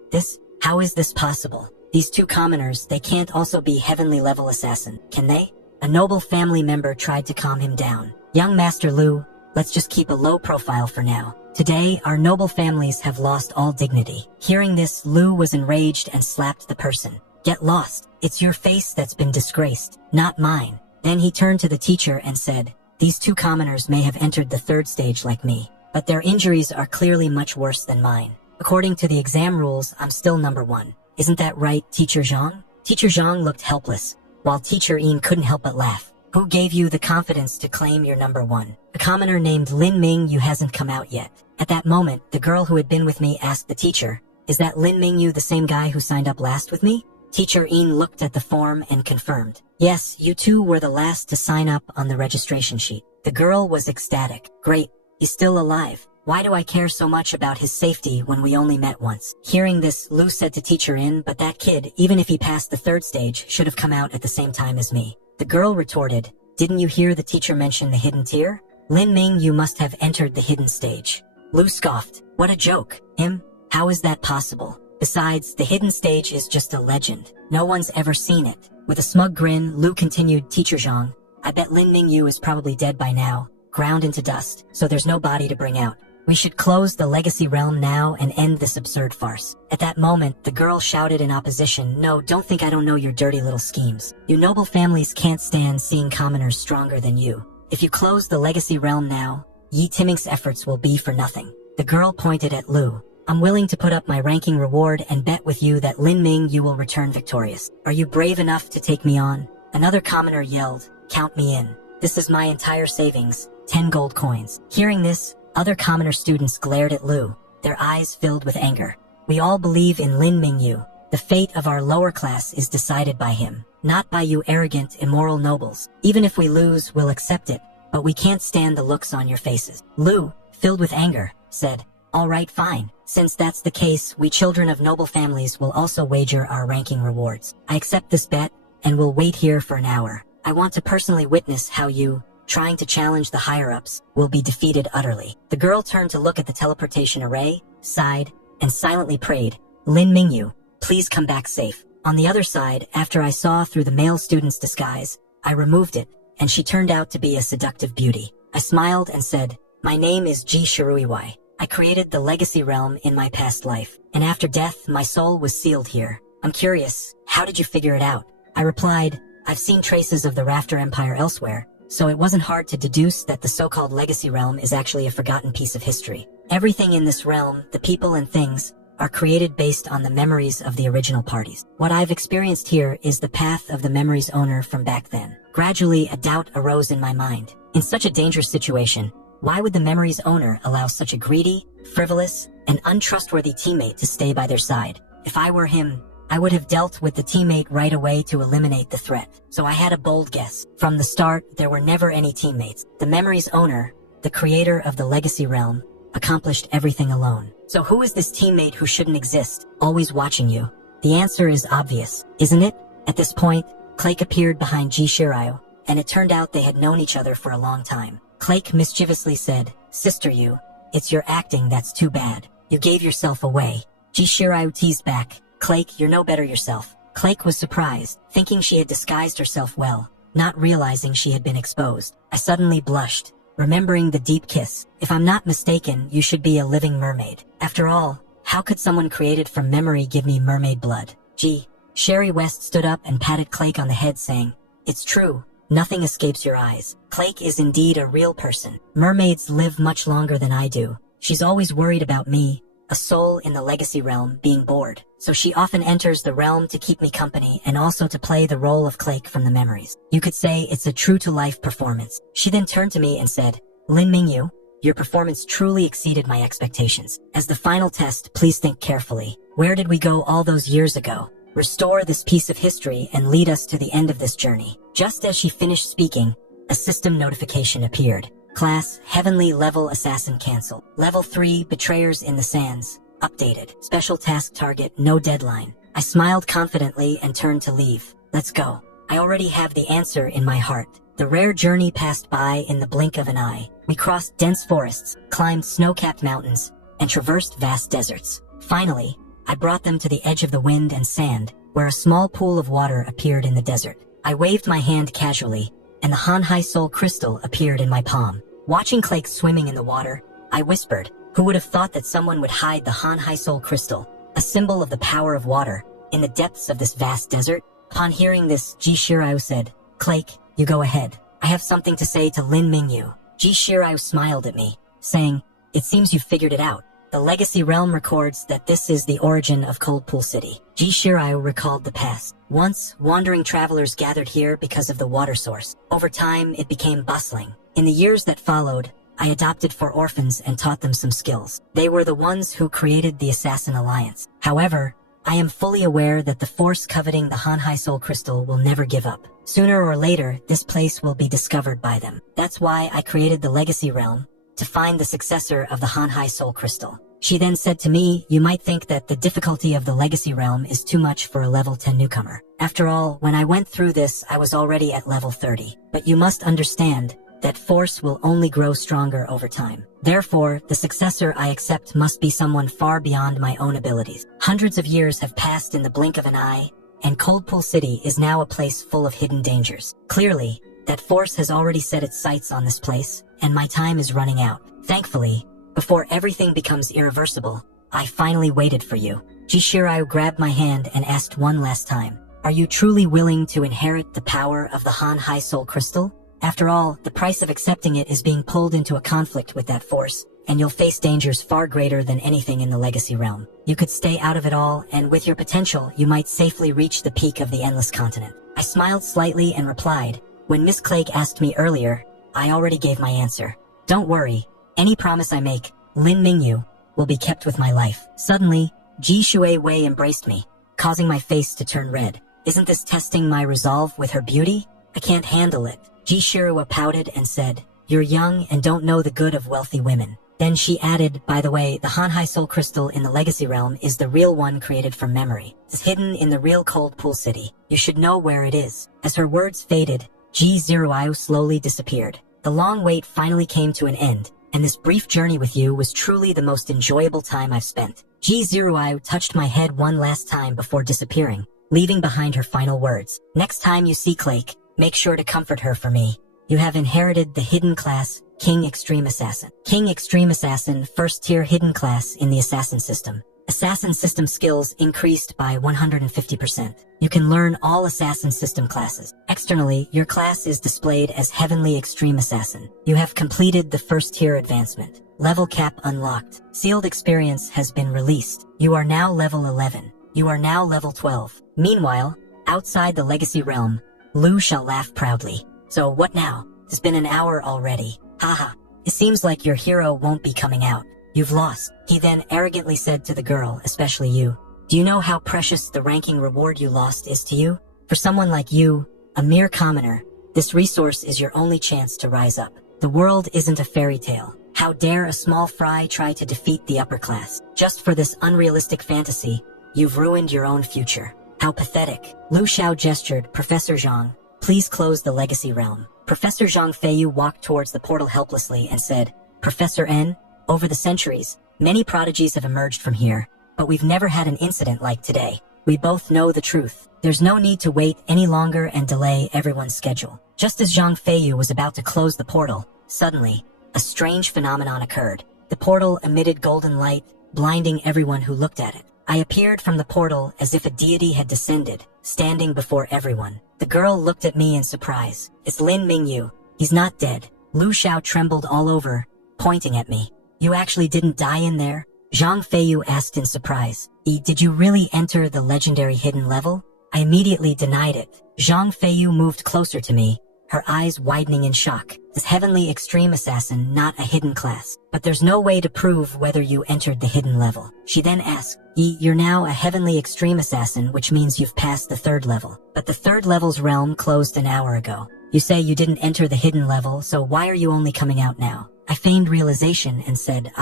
How is this possible?" These two commoners, they can't also be heavenly level assassin, can they? A noble family member tried to calm him down. Young Master Lu, let's just keep a low profile for now. Today, our noble families have lost all dignity. Hearing this, Lu was enraged and slapped the person. Get lost. It's your face that's been disgraced, not mine. Then he turned to the teacher and said, these two commoners may have entered the third stage like me, but their injuries are clearly much worse than mine. According to the exam rules, I'm still number 1. Isn't that right, Teacher Zhang? Teacher Zhang looked helpless, while Teacher Yin couldn't help but laugh. Who gave you the confidence to claim you're number 1? A commoner named Lin Mingyu hasn't come out yet. At that moment, the girl who had been with me asked the teacher, is that Lin Mingyu the same guy who signed up last with me? Teacher Yin looked at the form and confirmed. Yes, you two were the last to sign up on the registration sheet. The girl was ecstatic. Great, he's still alive. Why do I care so much about his safety when we only met once? Hearing this, Lu said to Teacher Yin, but that kid, even if he passed the third stage, should have come out at the same time as me. The girl retorted, didn't you hear the teacher mention the hidden tier? Lin Ming, you must have entered the hidden stage. Lu scoffed. What a joke. Him? How is that possible? Besides, the hidden stage is just a legend. No one's ever seen it. With a smug grin, Lu continued, Teacher Zhang, I bet Lin Mingyu is probably dead by now, ground into dust, so there's no body to bring out. We should close the legacy realm now and end this absurd farce. At that moment, the girl shouted in opposition, no, don't think I don't know your dirty little schemes. You noble families can't stand seeing commoners stronger than you. If you close the legacy realm now, Yi Timing's efforts will be for nothing. The girl pointed at Lu. I'm willing to put up my ranking reward and bet with you that Lin Ming you will return victorious. Are you brave enough to take me on? Another commoner yelled, count me in. This is my entire savings, 10 gold coins. Hearing this, other commoner students glared at Lu, their eyes filled with anger. We all believe in Lin Mingyu. The fate of our lower class is decided by him, not by you arrogant, immoral nobles. Even if we lose, we'll accept it, but we can't stand the looks on your faces. Lu, filled with anger, said, all right, fine. Since that's the case, we children of noble families will also wager our ranking rewards. I accept this bet, and will wait here for an hour. I want to personally witness how you, trying to challenge the higher-ups, will be defeated utterly. The girl turned to look at the teleportation array, sighed, and silently prayed, Lin Mingyu, please come back safe. On the other side, after I saw through the male student's disguise, I removed it, and she turned out to be a seductive beauty. I smiled and said, my name is Ji Shiruiwai. I created the legacy realm in my past life, and after death, my soul was sealed here. I'm curious, how did you figure it out? I replied, I've seen traces of the Rafter Empire elsewhere, so it wasn't hard to deduce that the so-called legacy realm is actually a forgotten piece of history. Everything in this realm, the people and things, are created based on the memories of the original parties. What I've experienced here is the path of the memory's owner from back then. Gradually, a doubt arose in my mind. In such a dangerous situation, why would the memory's owner allow such a greedy, frivolous, and untrustworthy teammate to stay by their side? If I were him, I would have dealt with the teammate right away to eliminate the threat. So I had a bold guess. From the start, there were never any teammates. The memory's owner, the creator of the legacy realm, accomplished everything alone. So who is this teammate who shouldn't exist, always watching you? The answer is obvious, isn't it? At this point, Clake appeared behind Ji Shiryu, and it turned out they had known each other for a long time. Clake mischievously said, Sister Yu, it's your acting that's too bad. You gave yourself away. Ji Shiryu teased back, Clake, you're no better yourself. Clake was surprised, thinking she had disguised herself well, not realizing she had been exposed. I suddenly blushed, remembering the deep kiss. If I'm not mistaken, you should be a living mermaid. After all, how could someone created from memory give me mermaid blood? Gee. Sherry West stood up and patted Clake on the head saying, It's true. Nothing escapes your eyes. Clake is indeed a real person. Mermaids live much longer than I do. She's always worried about me, a soul in the legacy realm, being bored. So she often enters the realm to keep me company and also to play the role of Clake from the memories. You could say it's a true-to-life performance. She then turned to me and said, Lin Mingyu, your performance truly exceeded my expectations. As the final test, please think carefully. Where did we go all those years ago? Restore this piece of history and lead us to the end of this journey. Just as she finished speaking, a system notification appeared. Class, Heavenly Level Assassin cancelled. Level 3, Betrayers in the Sands, updated. Special task target, no deadline. I smiled confidently and turned to leave. Let's go. I already have the answer in my heart. The rare journey passed by in the blink of an eye. We crossed dense forests, climbed snow-capped mountains, and traversed vast deserts. Finally, I brought them to the edge of the wind and sand, where a small pool of water appeared in the desert. I waved my hand casually, and the Hanhai Soul Crystal appeared in my palm. Watching Clake swimming in the water, I whispered, who would have thought that someone would hide the Hanhai Soul Crystal, a symbol of the power of water, in the depths of this vast desert? Upon hearing this, Ji Shirao said, Clake, you go ahead. I have something to say to Lin Mingyu. Ji Shirao smiled at me, saying, it seems you've figured it out. The Legacy Realm records that this is the origin of Cold Pool City. Ji Shirao recalled the past. Once, wandering travelers gathered here because of the water source. Over time, it became bustling. In the years that followed, I adopted 4 orphans and taught them some skills. They were the ones who created the Assassin Alliance. However, I am fully aware that the force coveting the Hanhai Soul Crystal will never give up. Sooner or later, this place will be discovered by them. That's why I created the Legacy Realm, to find the successor of the Hanhai Soul Crystal. She then said to me, you might think that the difficulty of the Legacy Realm is too much for a level 10 newcomer. After all, when I went through this, I was already at level 30. But you must understand that force will only grow stronger over time. Therefore, the successor I accept must be someone far beyond my own abilities. Hundreds of years have passed in the blink of an eye, and Cold Pool City is now a place full of hidden dangers. Clearly, that force has already set its sights on this place, and my time is running out. Thankfully, before everything becomes irreversible, I finally waited for you. Jishirao grabbed my hand and asked one last time, are you truly willing to inherit the power of the Hanhai Soul Crystal? After all, the price of accepting it is being pulled into a conflict with that force, and you'll face dangers far greater than anything in the Legacy Realm. You could stay out of it all, and with your potential, you might safely reach the peak of the Endless Continent. I smiled slightly and replied, when Miss Clake asked me earlier, I already gave my answer. Don't worry, any promise I make, Lin Mingyu, will be kept with my life. Suddenly, Ji Shui Wei embraced me, causing my face to turn red. Isn't this testing my resolve with her beauty? I can't handle it. Ji Shirua pouted and said, you're young and don't know the good of wealthy women. Then she added, by the way, the Hanhai Soul Crystal in the Legacy Realm is the real one created from memory. It's hidden in the real Cold Pool City. You should know where it is. As her words faded, Ji Zeruiu slowly disappeared. The long wait finally came to an end, and this brief journey with you was truly the most enjoyable time I've spent. Ji Zeruiu touched my head one last time before disappearing, leaving behind her final words. Next time you see Clake, make sure to comfort her for me. You have inherited the hidden class, King Extreme Assassin. King Extreme Assassin, first tier hidden class in the Assassin system. Assassin system skills increased by 150%. You can learn all Assassin system classes. Externally, your class is displayed as Heavenly Extreme Assassin. You have completed the first tier advancement. Level cap unlocked. Sealed experience has been released. You are now level 11. You are now level 12. Meanwhile, outside the Legacy Realm, Lu shall laugh proudly. So what now? It's been an hour already. Haha, it seems like your hero won't be coming out. You've lost. He then arrogantly said to the girl, especially you. Do you know how precious the ranking reward you lost is to you? For someone like you, a mere commoner, this resource is your only chance to rise up. The world isn't a fairy tale. How dare a small fry try to defeat the upper class? Just for this unrealistic fantasy, you've ruined your own future. How pathetic. Lu Xiao gestured, Professor Zhang, please close the Legacy Realm. Professor Zhang Feiyu walked towards the portal helplessly and said, Professor N, over the centuries, many prodigies have emerged from here, but we've never had an incident like today. We both know the truth. There's no need to wait any longer and delay everyone's schedule. Just as Zhang Feiyu was about to close the portal, suddenly, a strange phenomenon occurred. The portal emitted golden light, blinding everyone who looked at it. I appeared from the portal as if a deity had descended, standing before everyone. The girl looked at me in surprise. It's Lin Mingyu. He's not dead. Lu Xiao trembled all over, pointing at me. You actually didn't die in there? Zhang Feiyu asked in surprise. Did you really enter the legendary hidden level? I immediately denied it. Zhang Feiyu moved closer to me, her eyes widening in shock. This Heavenly Extreme Assassin, not a hidden class. But there's no way to prove whether you entered the hidden level. She then asked, you're now a Heavenly Extreme Assassin, which means you've passed the 3rd level. But the 3rd level's realm closed an hour ago. You say you didn't enter the hidden level, so why are you only coming out now? I feigned realization and said,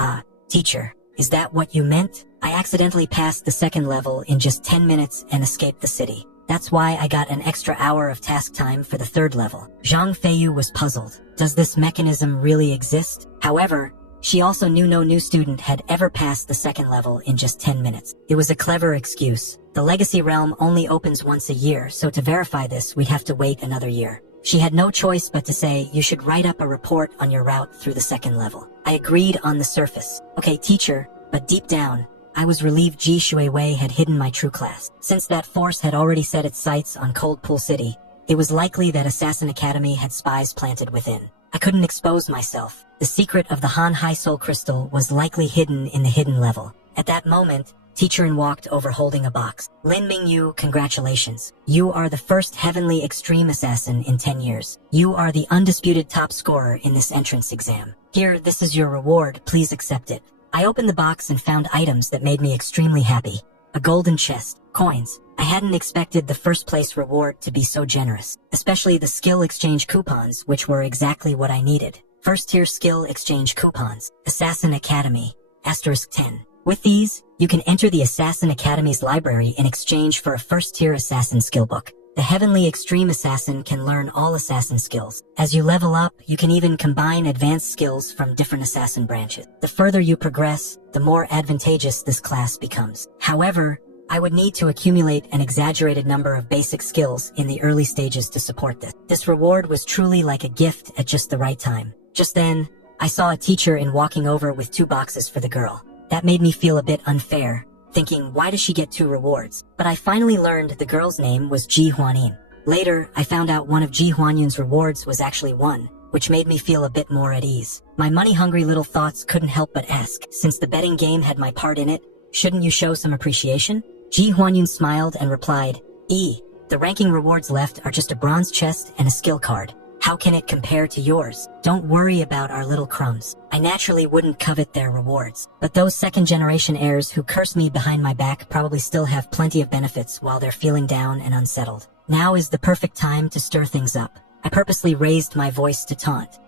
teacher, is that what you meant? I accidentally passed the 2nd level in just 10 minutes and escaped the city. That's why I got an extra hour of task time for the 3rd level. Zhang Feiyu was puzzled. Does this mechanism really exist? However, She also knew no new student had ever passed the second level in just 10 minutes. It was a clever excuse. The Legacy Realm only opens once a year, so to verify this, we'd have to wait another year. She had no choice but to say, you should write up a report on your route through the second level. I agreed on the surface. Okay, teacher, but deep down, I was relieved Ji Shuiwei had hidden my true class. Since that force had already set its sights on Cold Pool City, it was likely that Assassin Academy had spies planted within. I couldn't expose myself. The secret of the Han High Soul Crystal was likely hidden in the hidden level. At that moment, Teacher walked over holding a box. Lin Mingyu, congratulations. You are the first Heavenly Extreme Assassin in 10 years. You are the undisputed top scorer in this entrance exam. Here, this is your reward, please accept it. I opened the box and found items that made me extremely happy. A golden chest, coins. I hadn't expected the first place reward to be so generous, especially the skill exchange coupons, which were exactly what I needed. First tier skill exchange coupons, Assassin Academy, *10. With these, you can enter the Assassin Academy's library in exchange for a first-tier assassin skill book. The Heavenly Extreme Assassin can learn all assassin skills. As you level up, you can even combine advanced skills from different assassin branches. The further you progress, the more advantageous this class becomes. However, I would need to accumulate an exaggerated number of basic skills in the early stages to support this. This reward was truly like a gift at just the right time. Just then, I saw a teacher walking over with 2 boxes for the girl. That made me feel a bit unfair, thinking, why does she get 2 rewards? But I finally learned the girl's name was Ji Huanin. Later, I found out one of Ji Huanyun's rewards was actually 1, which made me feel a bit more at ease. My money-hungry little thoughts couldn't help but ask, since the betting game had my part in it, shouldn't you show some appreciation? Ji Huanyun smiled and replied, the ranking rewards left are just a bronze chest and a skill card. How can it compare to yours? Don't worry about our little crumbs. I naturally wouldn't covet their rewards, but those second-generation heirs who curse me behind my back probably still have plenty of benefits while they're feeling down and unsettled. Now is the perfect time to stir things up. I purposely raised my voice to taunt.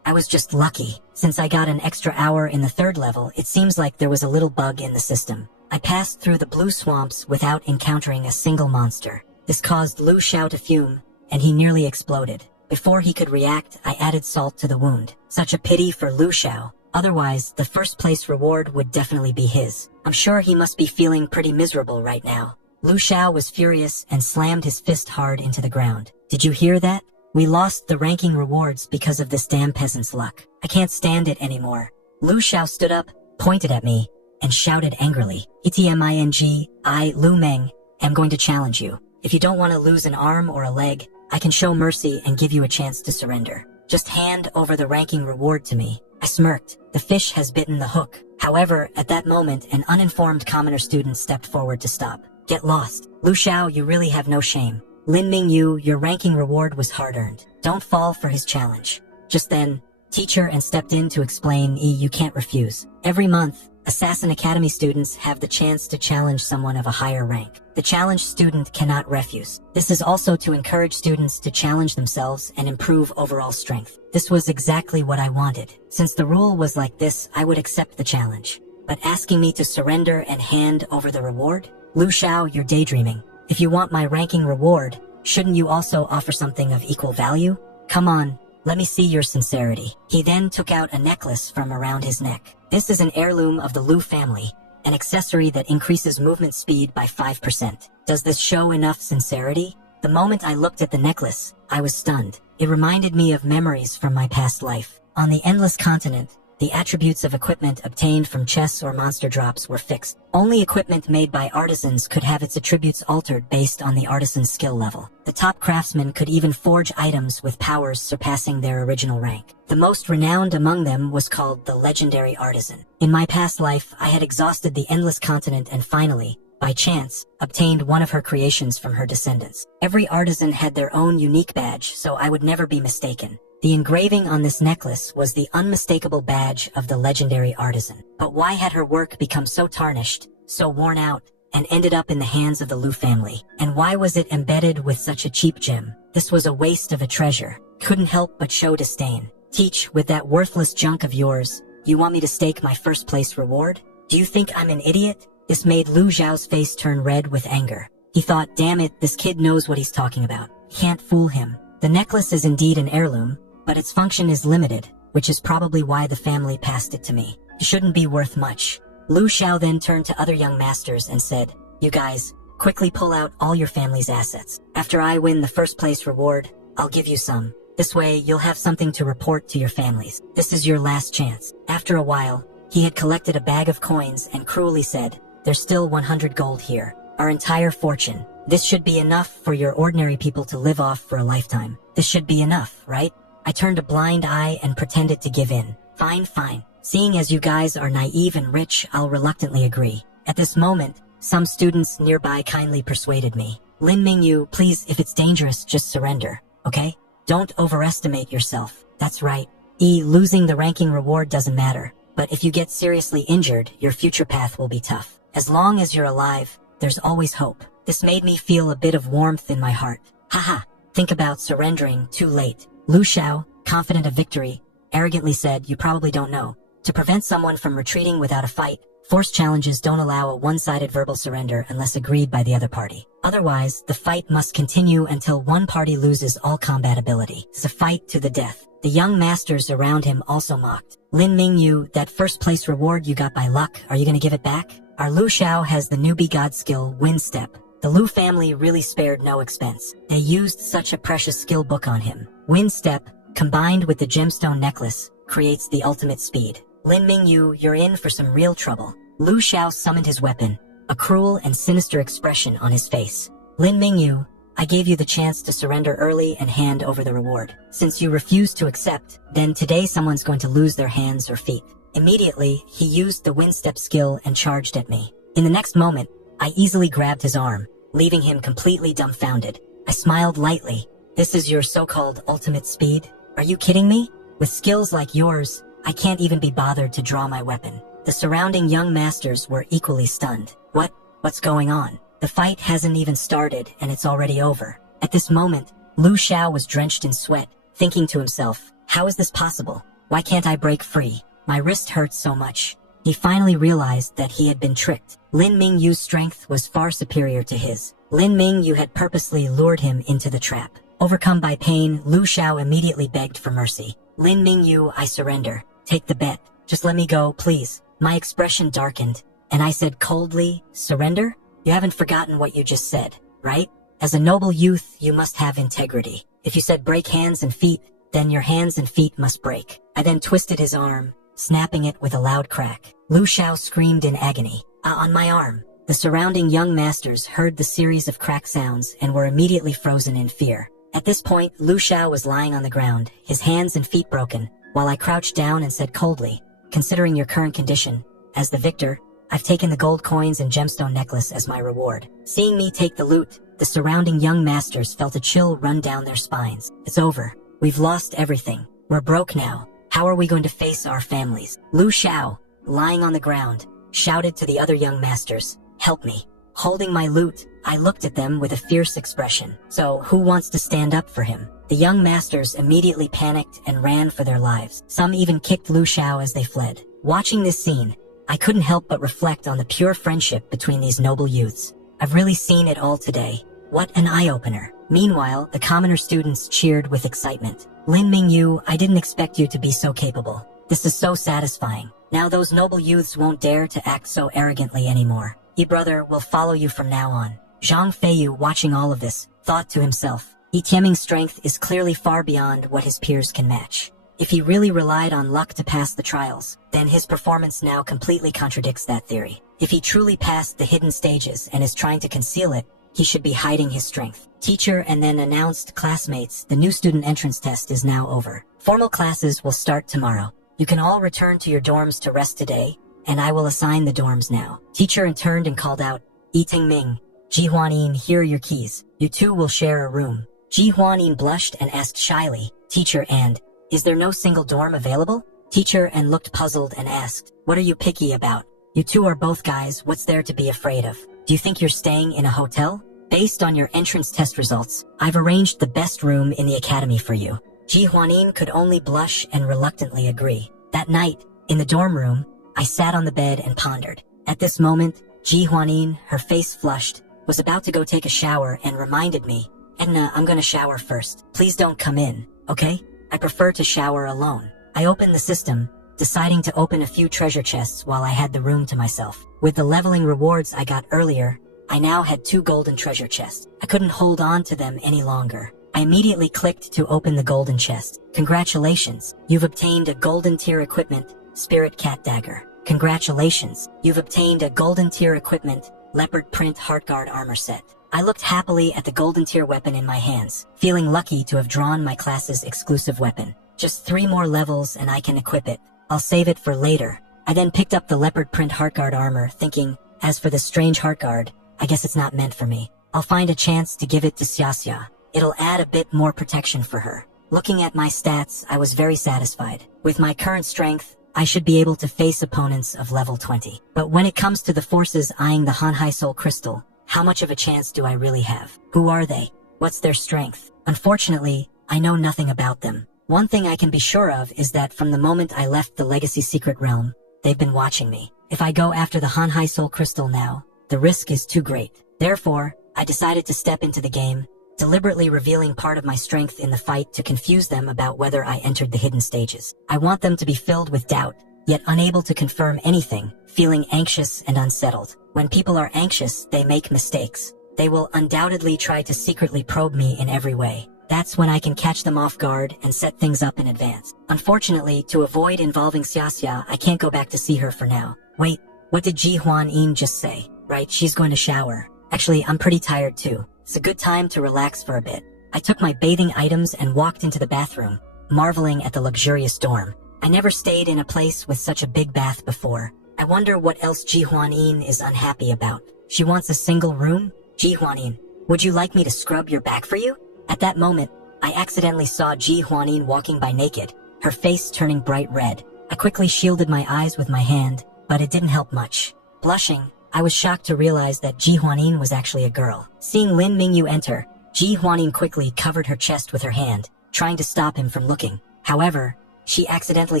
I was just lucky. Since I got an extra hour in the 3rd level, it seems like there was a little bug in the system. I passed through the blue swamps without encountering a single monster. This caused Lu Xiao to fume, and he nearly exploded. Before he could react, I added salt to the wound. Such a pity for Lu Xiao. Otherwise, the first place reward would definitely be his. I'm sure he must be feeling pretty miserable right now. Lu Xiao was furious and slammed his fist hard into the ground. Did you hear that? We lost the ranking rewards because of this damn peasant's luck. I can't stand it anymore. Lu Xiao stood up, pointed at me, and shouted angrily, "Etming, I, Lu Meng, am going to challenge you. If you don't want to lose an arm or a leg, I can show mercy and give you a chance to surrender. Just hand over the ranking reward to me." I smirked. The fish has bitten the hook. However, at that moment, an uninformed commoner student stepped forward to stop. Get lost. Lu Xiao, you really have no shame. Lin Mingyu, your ranking reward was hard-earned. Don't fall for his challenge. Just then, teacher stepped in to explain, you can't refuse. Every month, Assassin Academy students have the chance to challenge someone of a higher rank. The challenged student cannot refuse. This is also to encourage students to challenge themselves and improve overall strength. This was exactly what I wanted. Since the rule was like this, I would accept the challenge. But asking me to surrender and hand over the reward? Lu Xiao, you're daydreaming. If you want my ranking reward, shouldn't you also offer something of equal value? Come on, let me see your sincerity. He then took out a necklace from around his neck. This is an heirloom of the Lu family, an accessory that increases movement speed by 5%. Does this show enough sincerity? The moment I looked at the necklace, I was stunned. It reminded me of memories from my past life. On the Endless Continent, the attributes of equipment obtained from chests or monster drops were fixed. Only equipment made by artisans could have its attributes altered based on the artisan's skill level. The top craftsmen could even forge items with powers surpassing their original rank. The most renowned among them was called the Legendary Artisan. In my past life, I had exhausted the Endless Continent and finally, by chance, obtained one of her creations from her descendants. Every artisan had their own unique badge, so I would never be mistaken. The engraving on this necklace was the unmistakable badge of the Legendary Artisan. But why had her work become so tarnished, so worn out, and ended up in the hands of the Lu family? And why was it embedded with such a cheap gem? This was a waste of a treasure. Couldn't help but show disdain. Teach, with that worthless junk of yours, you want me to stake my first place reward? Do you think I'm an idiot? This made Lu Xiao's face turn red with anger. He thought, damn it, this kid knows what he's talking about. Can't fool him. The necklace is indeed an heirloom, but its function is limited. which is probably why the family passed it to me. It shouldn't be worth much. Lu Xiao then turned to other young masters and said, "You guys, quickly pull out all your family's assets. After I win the first place reward, I'll give you some. This way, you'll have something to report to your families. This is your last chance." After a while, he had collected a bag of coins and cruelly said, "There's still 100 gold here. Our entire fortune. This should be enough for your ordinary people to live off for a lifetime. This should be enough, right?" I turned a blind eye and pretended to give in. Fine, fine. Seeing as you guys are naive and rich, I'll reluctantly agree. At this moment, some students nearby kindly persuaded me. "Lin Mingyu, please, if it's dangerous, just surrender, okay? Don't overestimate yourself." That's right. Losing the ranking reward doesn't matter. But if you get seriously injured, your future path will be tough. As long as you're alive, there's always hope. This made me feel a bit of warmth in my heart. Haha, think about surrendering too late. Lu Xiao, confident of victory, arrogantly said, "You probably don't know. To prevent someone from retreating without a fight, force challenges don't allow a one-sided verbal surrender unless agreed by the other party. Otherwise, the fight must continue until one party loses all combat ability. It's a fight to the death." The young masters around him also mocked. "Lin Mingyu, that first place reward you got by luck, are you gonna give it back?" Our Lu Xiao has the newbie god skill, Wind Step. The Lu family really spared no expense. They used such a precious skill book on him. Wind Step, combined with the gemstone necklace, creates the ultimate speed. "Lin Mingyu, you're in for some real trouble." Lu Xiao summoned his weapon, a cruel and sinister expression on his face. "Lin Mingyu, I gave you the chance to surrender early and hand over the reward. Since you refused to accept, then today someone's going to lose their hands or feet." Immediately, he used the Wind Step skill and charged at me. In the next moment, I easily grabbed his arm, leaving him completely dumbfounded. I smiled lightly. "This is your so-called ultimate speed? Are you kidding me? With skills like yours, I can't even be bothered to draw my weapon." The surrounding young masters were equally stunned. What's going on? The fight hasn't even started and it's already over. At this moment, Lu Xiao was drenched in sweat, thinking to himself, "How is this possible? Why can't I break free? My wrist hurts so much." He finally realized that he had been tricked. Lin Mingyu's strength was far superior to his. Lin Mingyu had purposely lured him into the trap. Overcome by pain, Lu Xiao immediately begged for mercy. "Lin Mingyu, I surrender. Take the bet. Just let me go, please." My expression darkened, and I said coldly, "Surrender? You haven't forgotten what you just said, right? As a noble youth, you must have integrity. If you said break hands and feet, then your hands and feet must break." I then twisted his arm, snapping it with a loud crack. Lu Xiao screamed in agony. On my arm." The surrounding young masters heard the series of crack sounds and were immediately frozen in fear. At this point, Lu Xiao was lying on the ground, his hands and feet broken, while I crouched down and said coldly, "Considering your current condition, as the victor, I've taken the gold coins and gemstone necklace as my reward." Seeing me take the loot, the surrounding young masters felt a chill run down their spines. "It's over. We've lost everything. We're broke now. How are we going to face our families?" Lu Xiao, lying on the ground, shouted to the other young masters, "Help me." Holding my loot, I looked at them with a fierce expression. "So, who wants to stand up for him?" The young masters immediately panicked and ran for their lives. Some even kicked Lu Xiao as they fled. Watching this scene, I couldn't help but reflect on the pure friendship between these noble youths. I've really seen it all today. What an eye-opener. Meanwhile, the commoner students cheered with excitement. "Lin Mingyu, I didn't expect you to be so capable. This is so satisfying. Now those noble youths won't dare to act so arrogantly anymore. Brother will follow you from now on." Zhang Feiyu, watching all of this, thought to himself, Tieming's strength is clearly far beyond what his peers can match. If he really relied on luck to pass the trials, then his performance now completely contradicts that theory. If he truly passed the hidden stages and is trying to conceal it, he should be hiding his strength. Teacher and then announced, "Classmates, the new student entrance test is now over. Formal classes will start tomorrow. You can all return to your dorms to rest today, and I will assign the dorms now." Teacher turned and called out, "Ming, Ji Huanin, here are your keys. You two will share a room." Ji Huanin blushed and asked shyly, "Teacher, and is there no single dorm available?" Teacher and looked puzzled and asked, "What are you picky about? You two are both guys, what's there to be afraid of? Do you think you're staying in a hotel? Based on your entrance test results, I've arranged the best room in the academy for you." Ji Huanin could only blush and reluctantly agree. That night, in the dorm room, I sat on the bed and pondered. At this moment, Ji Huanin, her face flushed, was about to go take a shower and reminded me, "Edna, I'm gonna shower first. Please don't come in, okay? I prefer to shower alone." I opened the system, deciding to open a few treasure chests while I had the room to myself. With the leveling rewards I got earlier, I now had 2 golden treasure chests. I couldn't hold on to them any longer. I immediately clicked to open the golden chest. Congratulations, you've obtained a golden tier equipment, Spirit Cat Dagger. Congratulations, you've obtained a golden tier equipment, Leopard Print Heartguard Armor Set. I looked happily at the golden tier weapon in my hands, feeling lucky to have drawn my class's exclusive weapon. Just 3 more levels and I can equip it. I'll save it for later. I then picked up the Leopard Print Heartguard armor, thinking, as for this strange Heartguard, I guess it's not meant for me. I'll find a chance to give it to Xia. It'll add a bit more protection for her. Looking at my stats, I was very satisfied. With my current strength, I should be able to face opponents of level 20. But when it comes to the forces eyeing the Hanhai Soul Crystal, how much of a chance do I really have? Who are they? What's their strength? Unfortunately, I know nothing about them. One thing I can be sure of is that from the moment I left the Legacy Secret Realm, they've been watching me. If I go after the Hanhai Soul Crystal now, the risk is too great. Therefore, I decided to step into the game, deliberately revealing part of my strength in the fight to confuse them about whether I entered the hidden stages. I want them to be filled with doubt, yet unable to confirm anything, feeling anxious and unsettled. When people are anxious, they make mistakes. They will undoubtedly try to secretly probe me in every way. That's when I can catch them off guard and set things up in advance. Unfortunately, to avoid involving Xia, I can't go back to see her for now. Wait, what did Ji Huan-in just say? Right, she's going to shower. Actually, I'm pretty tired too. It's a good time to relax for a bit. I took my bathing items and walked into the bathroom, marveling at the luxurious dorm. I never stayed in a place with such a big bath before. I wonder what else Ji Huan-in is unhappy about. She wants a single room? Ji Huan-in, would you like me to scrub your back for you? At that moment, I accidentally saw Ji Huan-in walking by naked, her face turning bright red. I quickly shielded my eyes with my hand, but it didn't help much. Blushing, I was shocked to realize that Ji Huan-in was actually a girl. Seeing Lin Mingyu enter, Ji Huan-in quickly covered her chest with her hand, trying to stop him from looking. However, she accidentally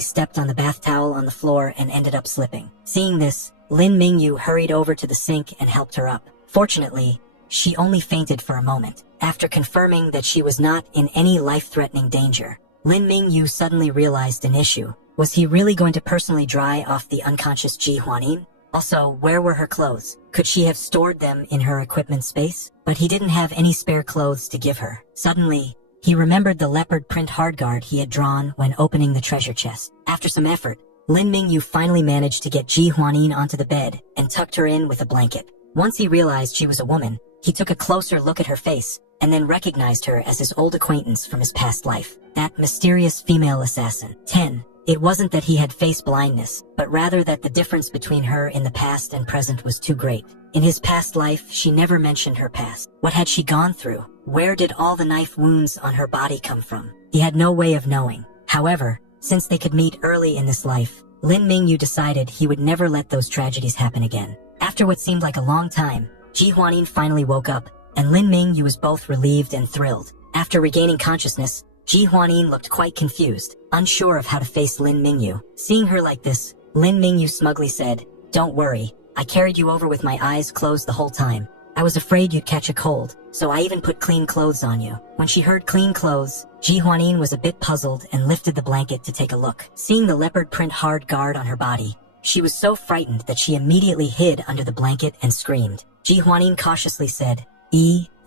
stepped on the bath towel on the floor and ended up slipping. Seeing this, Lin Mingyu hurried over to the sink and helped her up. Fortunately, she only fainted for a moment. After confirming that she was not in any life-threatening danger, Lin Mingyu suddenly realized an issue. Was he really going to personally dry off the unconscious Ji Huan-in? Also, where were her clothes? Could she have stored them in her equipment space? But he didn't have any spare clothes to give her. Suddenly, he remembered the leopard print hardguard he had drawn when opening the treasure chest. After some effort, Lin Mingyu finally managed to get Ji Huan-in onto the bed and tucked her in with a blanket. Once he realized she was a woman, he took a closer look at her face and then recognized her as his old acquaintance from his past life, that mysterious female assassin. 10. It wasn't that he had face blindness, but rather that the difference between her in the past and present was too great. In his past life, she never mentioned her past. What had she gone through? Where did all the knife wounds on her body come from? He had no way of knowing. However, since they could meet early in this life, Lin Mingyu decided he would never let those tragedies happen again. After what seemed like a long time, Ji Huan-in finally woke up, and Lin Mingyu was both relieved and thrilled. After regaining consciousness, Ji Huan-in looked quite confused, unsure of how to face Lin Mingyu. Seeing her like this, Lin Mingyu smugly said, "Don't worry, I carried you over with my eyes closed the whole time. I was afraid you'd catch a cold, so I even put clean clothes on you." When she heard clean clothes, Ji Huan-in was a bit puzzled and lifted the blanket to take a look. Seeing the leopard print hard guard on her body, she was so frightened that she immediately hid under the blanket and screamed. Ji Huan-in cautiously said,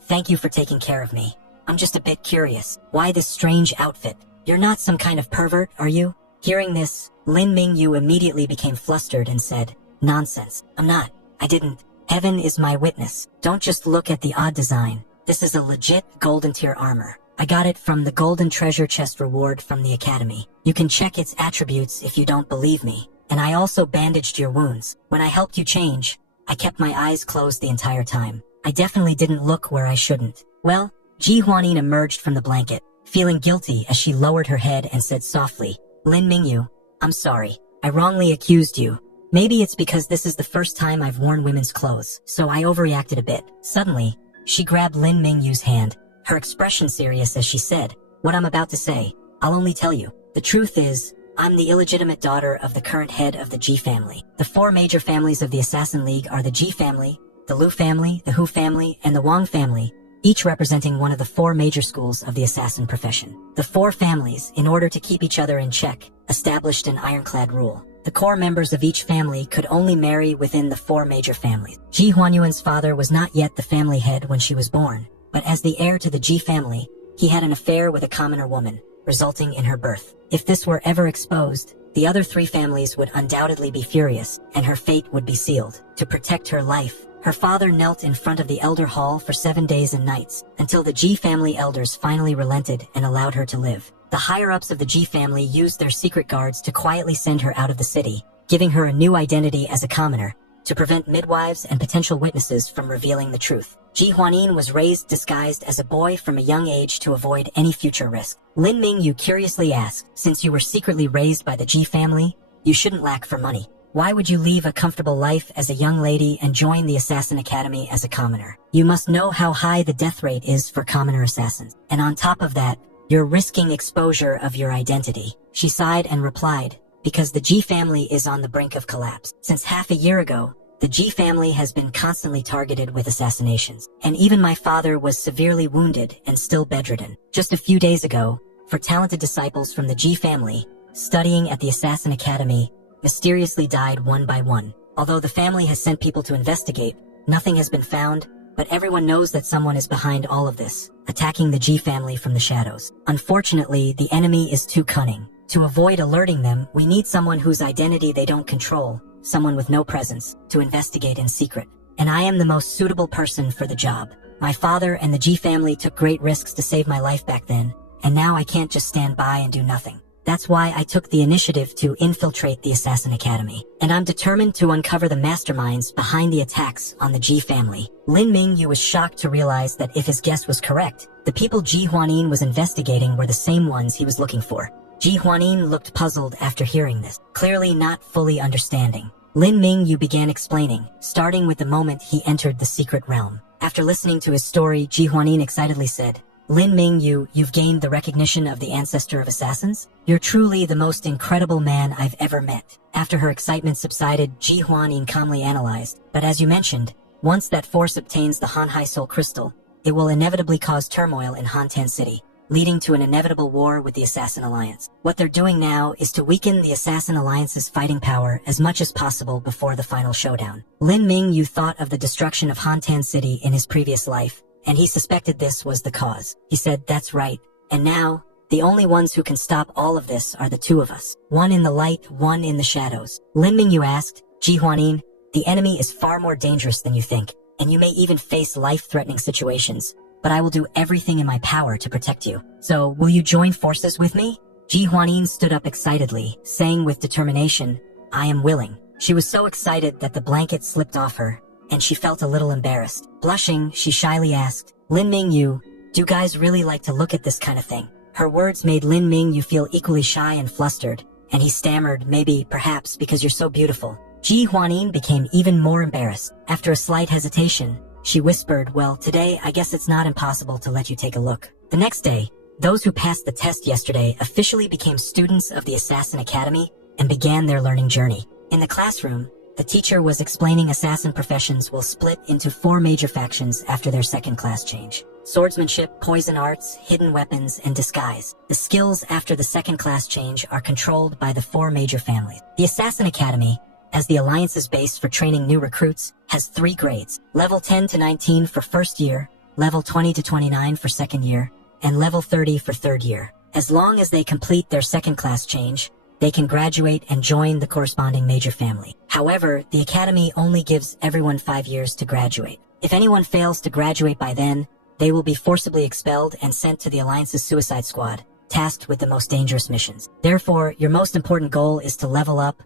Thank you for taking care of me. I'm just a bit curious. Why this strange outfit? You're not some kind of pervert, are you?" Hearing this, Lin Mingyu immediately became flustered and said, "Nonsense. I'm not. I didn't. Heaven is my witness. Don't just look at the odd design. This is a legit golden tier armor. I got it from the golden treasure chest reward from the academy. You can check its attributes if you don't believe me. And I also bandaged your wounds. When I helped you change, I kept my eyes closed the entire time. I definitely didn't look where I shouldn't." Well, Ji Huan-in emerged from the blanket, feeling guilty as she lowered her head and said softly, "Lin Mingyu, I'm sorry. I wrongly accused you. Maybe it's because this is the first time I've worn women's clothes, so I overreacted a bit." Suddenly, she grabbed Lin Mingyu's hand, her expression serious as she said, "What I'm about to say, I'll only tell you. The truth is, I'm the illegitimate daughter of the current head of the Ji family. The 4 major families of the Assassin League are the Ji family, the Lu family, the Hu family, and the Wang family, each representing one of the 4 major schools of the assassin profession. The 4 families, in order to keep each other in check, established an ironclad rule. The core members of each family could only marry within the 4 major families. Ji Huanyuan's father was not yet the family head when she was born, but as the heir to the Ji family, he had an affair with a commoner woman, resulting in her birth. If this were ever exposed, the other 3 families would undoubtedly be furious, and her fate would be sealed. To protect her life, her father knelt in front of the elder hall for 7 days and nights, until the Ji family elders finally relented and allowed her to live. The higher-ups of the Ji family used their secret guards to quietly send her out of the city, giving her a new identity as a commoner, to prevent midwives and potential witnesses from revealing the truth. Ji Huanin was raised disguised as a boy from a young age to avoid any future risk. Lin Mingyu curiously asked, since you were secretly raised by the Ji family, you shouldn't lack for money. Why would you leave a comfortable life as a young lady and join the Assassin Academy as a commoner? You must know how high the death rate is for commoner assassins. And on top of that, you're risking exposure of your identity. She sighed and replied, because the Ji family is on the brink of collapse. Since half a year ago, the Ji family has been constantly targeted with assassinations. And even my father was severely wounded and still bedridden. Just a few days ago, 4 talented disciples from the Ji family, studying at the Assassin Academy, mysteriously died one by one. Although the family has sent people to investigate, nothing has been found, but everyone knows that someone is behind all of this, attacking the Ji family from the shadows. Unfortunately, the enemy is too cunning. To avoid alerting them, we need someone whose identity they don't control, someone with no presence, to investigate in secret. And I am the most suitable person for the job. My father and the Ji family took great risks to save my life back then, and now I can't just stand by and do nothing. That's why I took the initiative to infiltrate the Assassin Academy, and I'm determined to uncover the masterminds behind the attacks on the Ji family. Lin Mingyu was shocked to realize that if his guess was correct, the people Ji Huanin was investigating were the same ones he was looking for. Ji Huanin looked puzzled after hearing this, clearly not fully understanding. Lin Mingyu began explaining, starting with the moment he entered the secret realm. After listening to his story, Ji Huanin excitedly said, Lin Mingyu, you've gained the recognition of the ancestor of assassins? You're truly the most incredible man I've ever met. After her excitement subsided, Ji Huanin calmly analyzed, but as you mentioned, once that force obtains the Hanhai Soul Crystal, it will inevitably cause turmoil in Hantan City, leading to an inevitable war with the Assassin Alliance. What they're doing now is to weaken the Assassin Alliance's fighting power as much as possible before the final showdown. Lin Mingyu thought of the destruction of Hantan City in his previous life, and he suspected this was the cause. He said, that's right. And now, the only ones who can stop all of this are the 2 of us. One in the light, one in the shadows. Lin Mingyu asked, Ji Huanin, the enemy is far more dangerous than you think, and you may even face life-threatening situations, but I will do everything in my power to protect you. So, will you join forces with me? Ji Huanin stood up excitedly, saying with determination, I am willing. She was so excited that the blanket slipped off her, and she felt a little embarrassed. Blushing, she shyly asked, Lin Mingyu, do guys really like to look at this kind of thing? Her words made Lin Mingyu feel equally shy and flustered, and he stammered, maybe, perhaps, because you're so beautiful. Ji Huanin became even more embarrassed. After a slight hesitation, she whispered, well, today I guess it's not impossible to let you take a look. The next day, those who passed the test yesterday officially became students of the Assassin Academy and began their learning journey. In the classroom, the teacher was explaining assassin professions will split into 4 major factions after their second class change. Swordsmanship, poison arts, hidden weapons, and disguise. The skills after the second class change are controlled by the 4 major families. The Assassin Academy, as the Alliance's base for training new recruits, has 3 grades. Level 10 to 19 for first year, level 20 to 29 for second year, and level 30 for third year. As long as they complete their second class change, they can graduate and join the corresponding major family. However, the academy only gives everyone 5 years to graduate. If anyone fails to graduate by then, they will be forcibly expelled and sent to the Alliance's suicide squad, tasked with the most dangerous missions. Therefore, your most important goal is to level up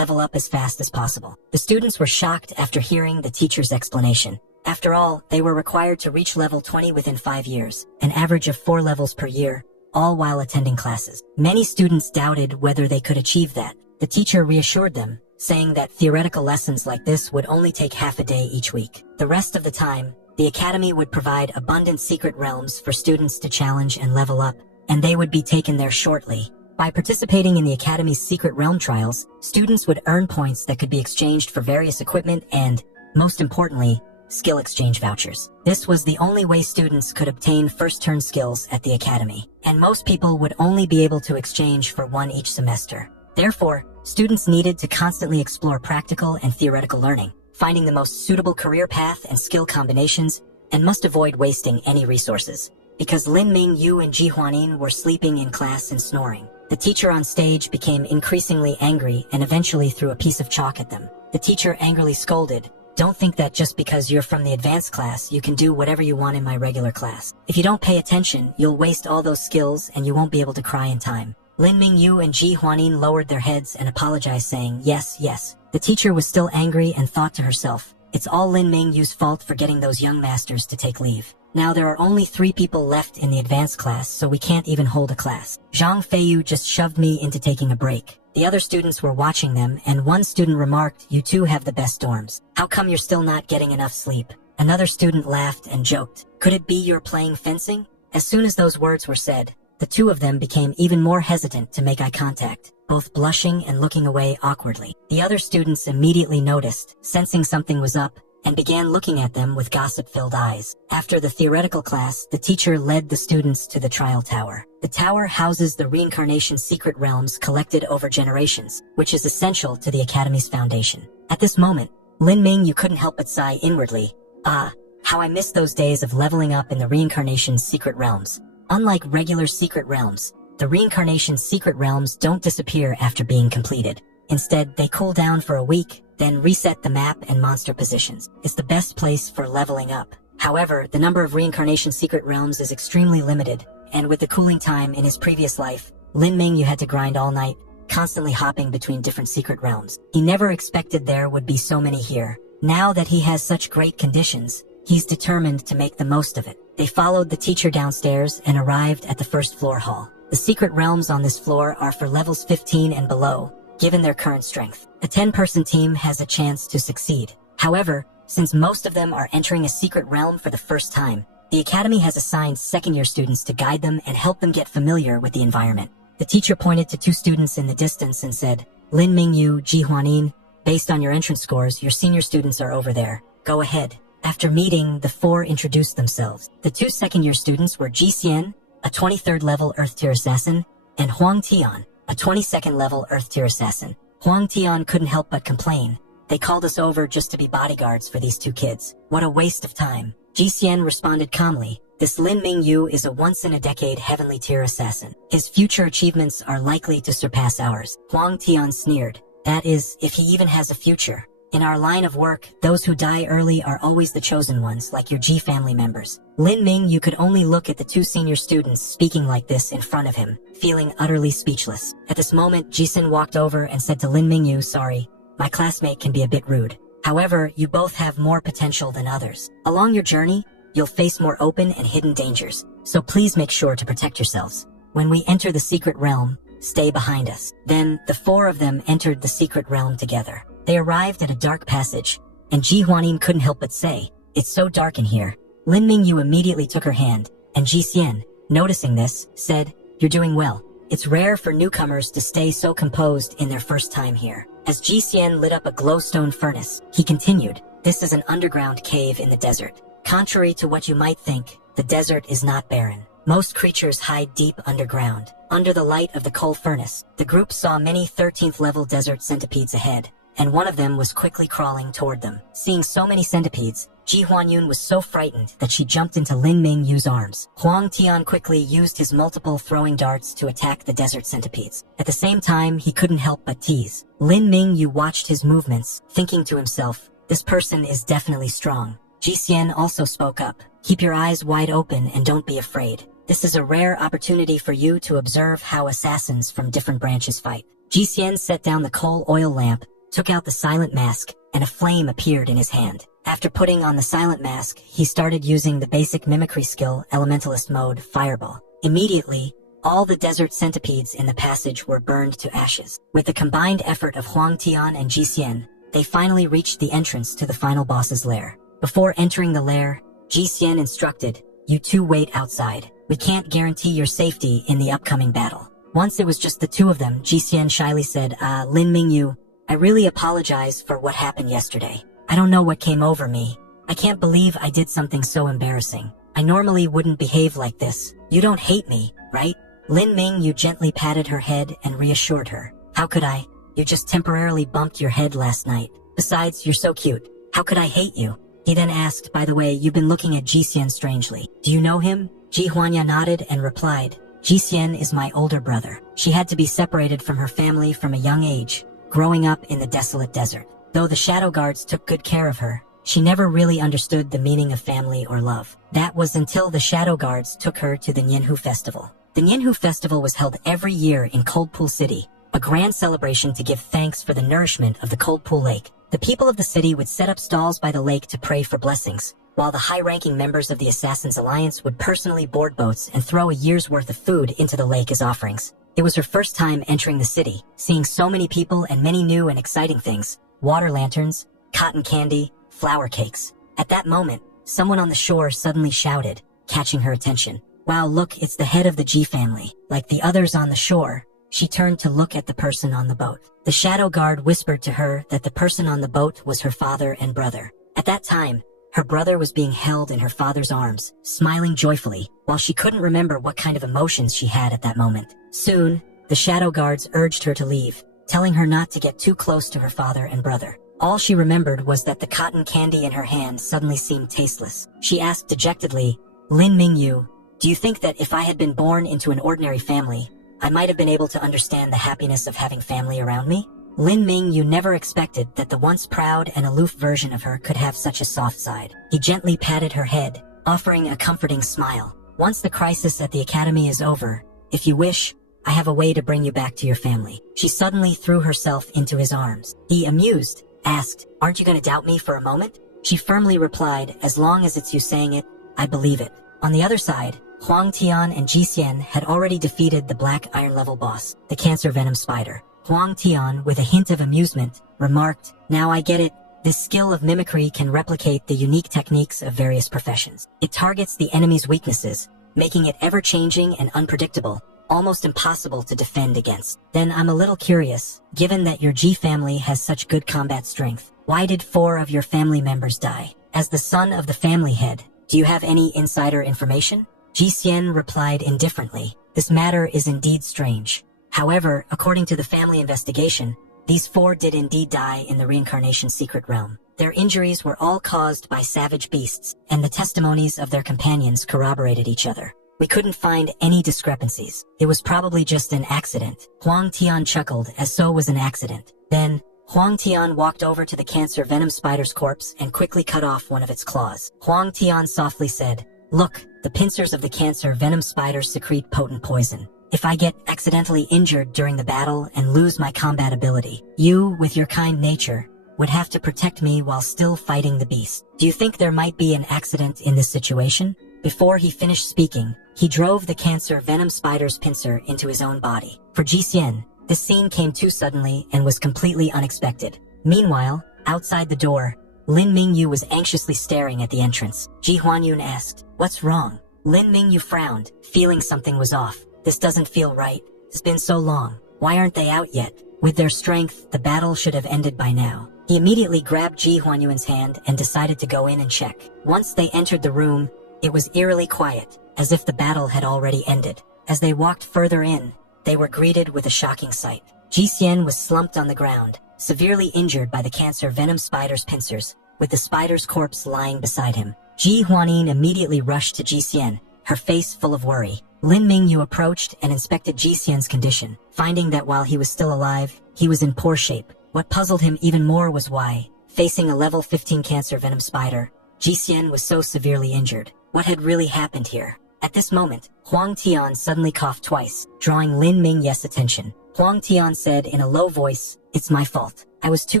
as fast as possible. The students were shocked after hearing the teacher's explanation. After all, they were required to reach level 20 within 5 years, an average of 4 levels per year, all while attending classes. Many students doubted whether they could achieve that. The teacher reassured them, saying that theoretical lessons like this would only take half a day each week. The rest of the time, the academy would provide abundant secret realms for students to challenge and level up, and they would be taken there shortly. By participating in the academy's secret realm trials, students would earn points that could be exchanged for various equipment and, most importantly, skill exchange vouchers. This was the only way students could obtain first-turn skills at the academy, and most people would only be able to exchange for one each semester. Therefore, students needed to constantly explore practical and theoretical learning, finding the most suitable career path and skill combinations, and must avoid wasting any resources. Because Lin Ming-yu and Ji Huanin were sleeping in class and snoring, the teacher on stage became increasingly angry and eventually threw a piece of chalk at them. The teacher angrily scolded, "Don't think that just because you're from the advanced class you can do whatever you want in my regular class. If you don't pay attention, you'll waste all those skills and you won't be able to cry in time." Lin Ming-yu and Ji Huanin lowered their heads and apologized, saying, "Yes, yes." The teacher was still angry and thought to herself, "It's all Lin Ming-yu's fault for getting those young masters to take leave. Now there are only 3 people left in the advanced class, so we can't even hold a class. Zhang Feiyu just shoved me into taking a break." The other students were watching them, and one student remarked, "You two have the best dorms. How come you're still not getting enough sleep?" Another student laughed and joked, "Could it be you're playing fencing?" As soon as those words were said, the two of them became even more hesitant to make eye contact, both blushing and looking away awkwardly. The other students immediately noticed, sensing something was up, and began looking at them with gossip-filled eyes. After the theoretical class, the teacher led the students to the trial tower. The tower houses the reincarnation secret realms collected over generations, which is essential to the Academy's foundation. At this moment, Lin Ming-yu couldn't help but sigh inwardly. "Ah, how I miss those days of leveling up in the reincarnation secret realms." Unlike regular secret realms, the reincarnation secret realms don't disappear after being completed. Instead, they cool down for a week, then reset the map and monster positions. It's the best place for leveling up. However, the number of reincarnation secret realms is extremely limited, and with the cooling time in his previous life, Lin Ming-yu had to grind all night, constantly hopping between different secret realms. He never expected there would be so many here. Now that he has such great conditions, he's determined to make the most of it. They followed the teacher downstairs and arrived at the first floor hall. The secret realms on this floor are for levels 15 and below, given their current strength. A 10-person team has a chance to succeed. However, since most of them are entering a secret realm for the first time, the Academy has assigned second-year students to guide them and help them get familiar with the environment. The teacher pointed to 2 students in the distance and said, "Lin Ming-yu, Ji Huanin, based on your entrance scores, your senior students are over there. Go ahead." After meeting, the 4 introduced themselves. The 2 second-year students were Ji Xian, a 23rd level Earth Tier assassin, and Huang Tian, a 22nd level Earth Tier assassin. Huang Tian couldn't help but complain. "They called us over just to be bodyguards for these 2 kids. What a waste of time." Ji Xian responded calmly, "This Lin Ming-yu is a once-in-a-decade heavenly tier assassin. His future achievements are likely to surpass ours." Huang Tian sneered, "That is, if he even has a future. In our line of work, those who die early are always the chosen ones, like your Ji family members." Lin Ming-yu could only look at the 2 senior students speaking like this in front of him, feeling utterly speechless. At this moment, Jisun walked over and said to Lin Ming-yu, "Sorry, my classmate can be a bit rude. However, you both have more potential than others. Along your journey, you'll face more open and hidden dangers, so please make sure to protect yourselves. When we enter the secret realm, stay behind us." Then, the 4 of them entered the secret realm together. They arrived at a dark passage, and Ji Huanin couldn't help but say, "It's so dark in here." Lin Ming-yu immediately took her hand, and Ji Xian, noticing this, said, "You're doing well. It's rare for newcomers to stay so composed in their first time here." As Ji Xian lit up a glowstone furnace, he continued, "This is an underground cave in the desert. Contrary to what you might think, the desert is not barren. Most creatures hide deep underground." Under the light of the coal furnace, the group saw many 13th level desert centipedes ahead, and one of them was quickly crawling toward them. Seeing so many centipedes, Ji Huanyun was so frightened that she jumped into Lin Ming-yu's arms. Huang Tian quickly used his multiple throwing darts to attack the desert centipedes. At the same time, he couldn't help but tease. Lin Ming-yu watched his movements, thinking to himself, "This person is definitely strong." Ji Xian also spoke up, "Keep your eyes wide open and don't be afraid. This is a rare opportunity for you to observe how assassins from different branches fight." Ji Xian set down the coal oil lamp, took out the silent mask, and a flame appeared in his hand. After putting on the silent mask, he started using the basic mimicry skill, Elementalist mode, Fireball. Immediately, all the desert centipedes in the passage were burned to ashes. With the combined effort of Huang Tian and Ji Xian, they finally reached the entrance to the final boss's lair. Before entering the lair, Ji Xian instructed, "You two wait outside. We can't guarantee your safety in the upcoming battle." Once it was just the 2 of them, Ji Xian shyly said, Lin Ming-yu, I really apologize for what happened yesterday. I don't know what came over me. I can't believe I did something so embarrassing. I normally wouldn't behave like this. You don't hate me, right? Lin Mingyu gently patted her head and reassured her. How could I? You just temporarily bumped your head last night. Besides, you're so cute. How could I hate you? He then asked, by the way, you've been looking at Jisien strangely. Do you know him? Ji Huanya nodded and replied, Jisien is my older brother. She had to be separated from her family from a young age, growing up in the desolate desert. Though the shadow guards took good care of her, she never really understood the meaning of family or love. That was until the shadow guards took her to the Nyenhu Festival. The Nyenhu Festival was held every year in Cold Pool City, a grand celebration to give thanks for the nourishment of the Cold Pool Lake. The people of the city would set up stalls by the lake to pray for blessings, while the high-ranking members of the Assassins' Alliance would personally board boats and throw a year's worth of food into the lake as offerings. It was her first time entering the city, seeing so many people and many new and exciting things: water lanterns, cotton candy, flower cakes. At that moment, someone on the shore suddenly shouted, catching her attention. Wow, look, it's the head of the G family. Like the others on the shore, she turned to look at the person on the boat. The shadow guard whispered to her that the person on the boat was her father and brother. At that time, her brother was being held in her father's arms, smiling joyfully, while she couldn't remember what kind of emotions she had at that moment. Soon, the shadow guards urged her to leave, telling her not to get too close to her father and brother. All she remembered was that the cotton candy in her hand suddenly seemed tasteless. She asked dejectedly, Lin Mingyu, do you think that if I had been born into an ordinary family, I might have been able to understand the happiness of having family around me? Lin Mingyu never expected that the once proud and aloof version of her could have such a soft side. He gently patted her head, offering a comforting smile. Once the crisis at the academy is over, if you wish, I have a way to bring you back to your family. She suddenly threw herself into his arms. He, amused, asked, aren't you going to doubt me for a moment? She firmly replied, as long as it's you saying it, I believe it. On the other side, Huang Tian and Jisien had already defeated the Black Iron level boss, the Cancer Venom Spider. Huang Tian, with a hint of amusement, remarked, now I get it. This skill of mimicry can replicate the unique techniques of various professions. It targets the enemy's weaknesses, making it ever-changing and unpredictable, almost impossible to defend against. Then I'm a little curious, given that your G family has such good combat strength, why did 4 of your family members die? As the son of the family head, do you have any insider information? Jisien replied indifferently, this matter is indeed strange. However, according to the family investigation, these 4 did indeed die in the reincarnation secret realm. Their injuries were all caused by savage beasts, and the testimonies of their companions corroborated each other. We couldn't find any discrepancies. It was probably just an accident. Huang Tian chuckled, as so was an accident. Then, Huang Tian walked over to the Cancer Venom Spider's corpse and quickly cut off one of its claws. Huang Tian softly said, look, the pincers of the Cancer Venom Spider secrete potent poison. If I get accidentally injured during the battle and lose my combat ability, you, with your kind nature, would have to protect me while still fighting the beast. Do you think there might be an accident in this situation? Before he finished speaking, he drove the Cancer Venom Spider's pincer into his own body. For Jisien, this scene came too suddenly and was completely unexpected. Meanwhile, outside the door, Lin Mingyu was anxiously staring at the entrance. Ji Huanyun asked, what's wrong? Lin Mingyu frowned, feeling something was off. This doesn't feel right. It's been so long. Why aren't they out yet? With their strength, the battle should have ended by now. He immediately grabbed Ji Huanyuan's hand and decided to go in and check. Once they entered the room, it was eerily quiet, as if the battle had already ended. As they walked further in, they were greeted with a shocking sight. Jisien was slumped on the ground, severely injured by the Cancer Venom Spider's pincers, with the spider's corpse lying beside him. Ji Huanin immediately rushed to Jisien, her face full of worry. Lin Mingyu approached and inspected Jisien's condition, finding that while he was still alive, he was in poor shape. What puzzled him even more was why, facing a level 15 Cancer Venom Spider, Jisien was so severely injured. What had really happened here? At this moment, Huang Tian suddenly coughed twice, drawing Lin Mingyu's attention. Huang Tian said in a low voice, it's my fault. I was too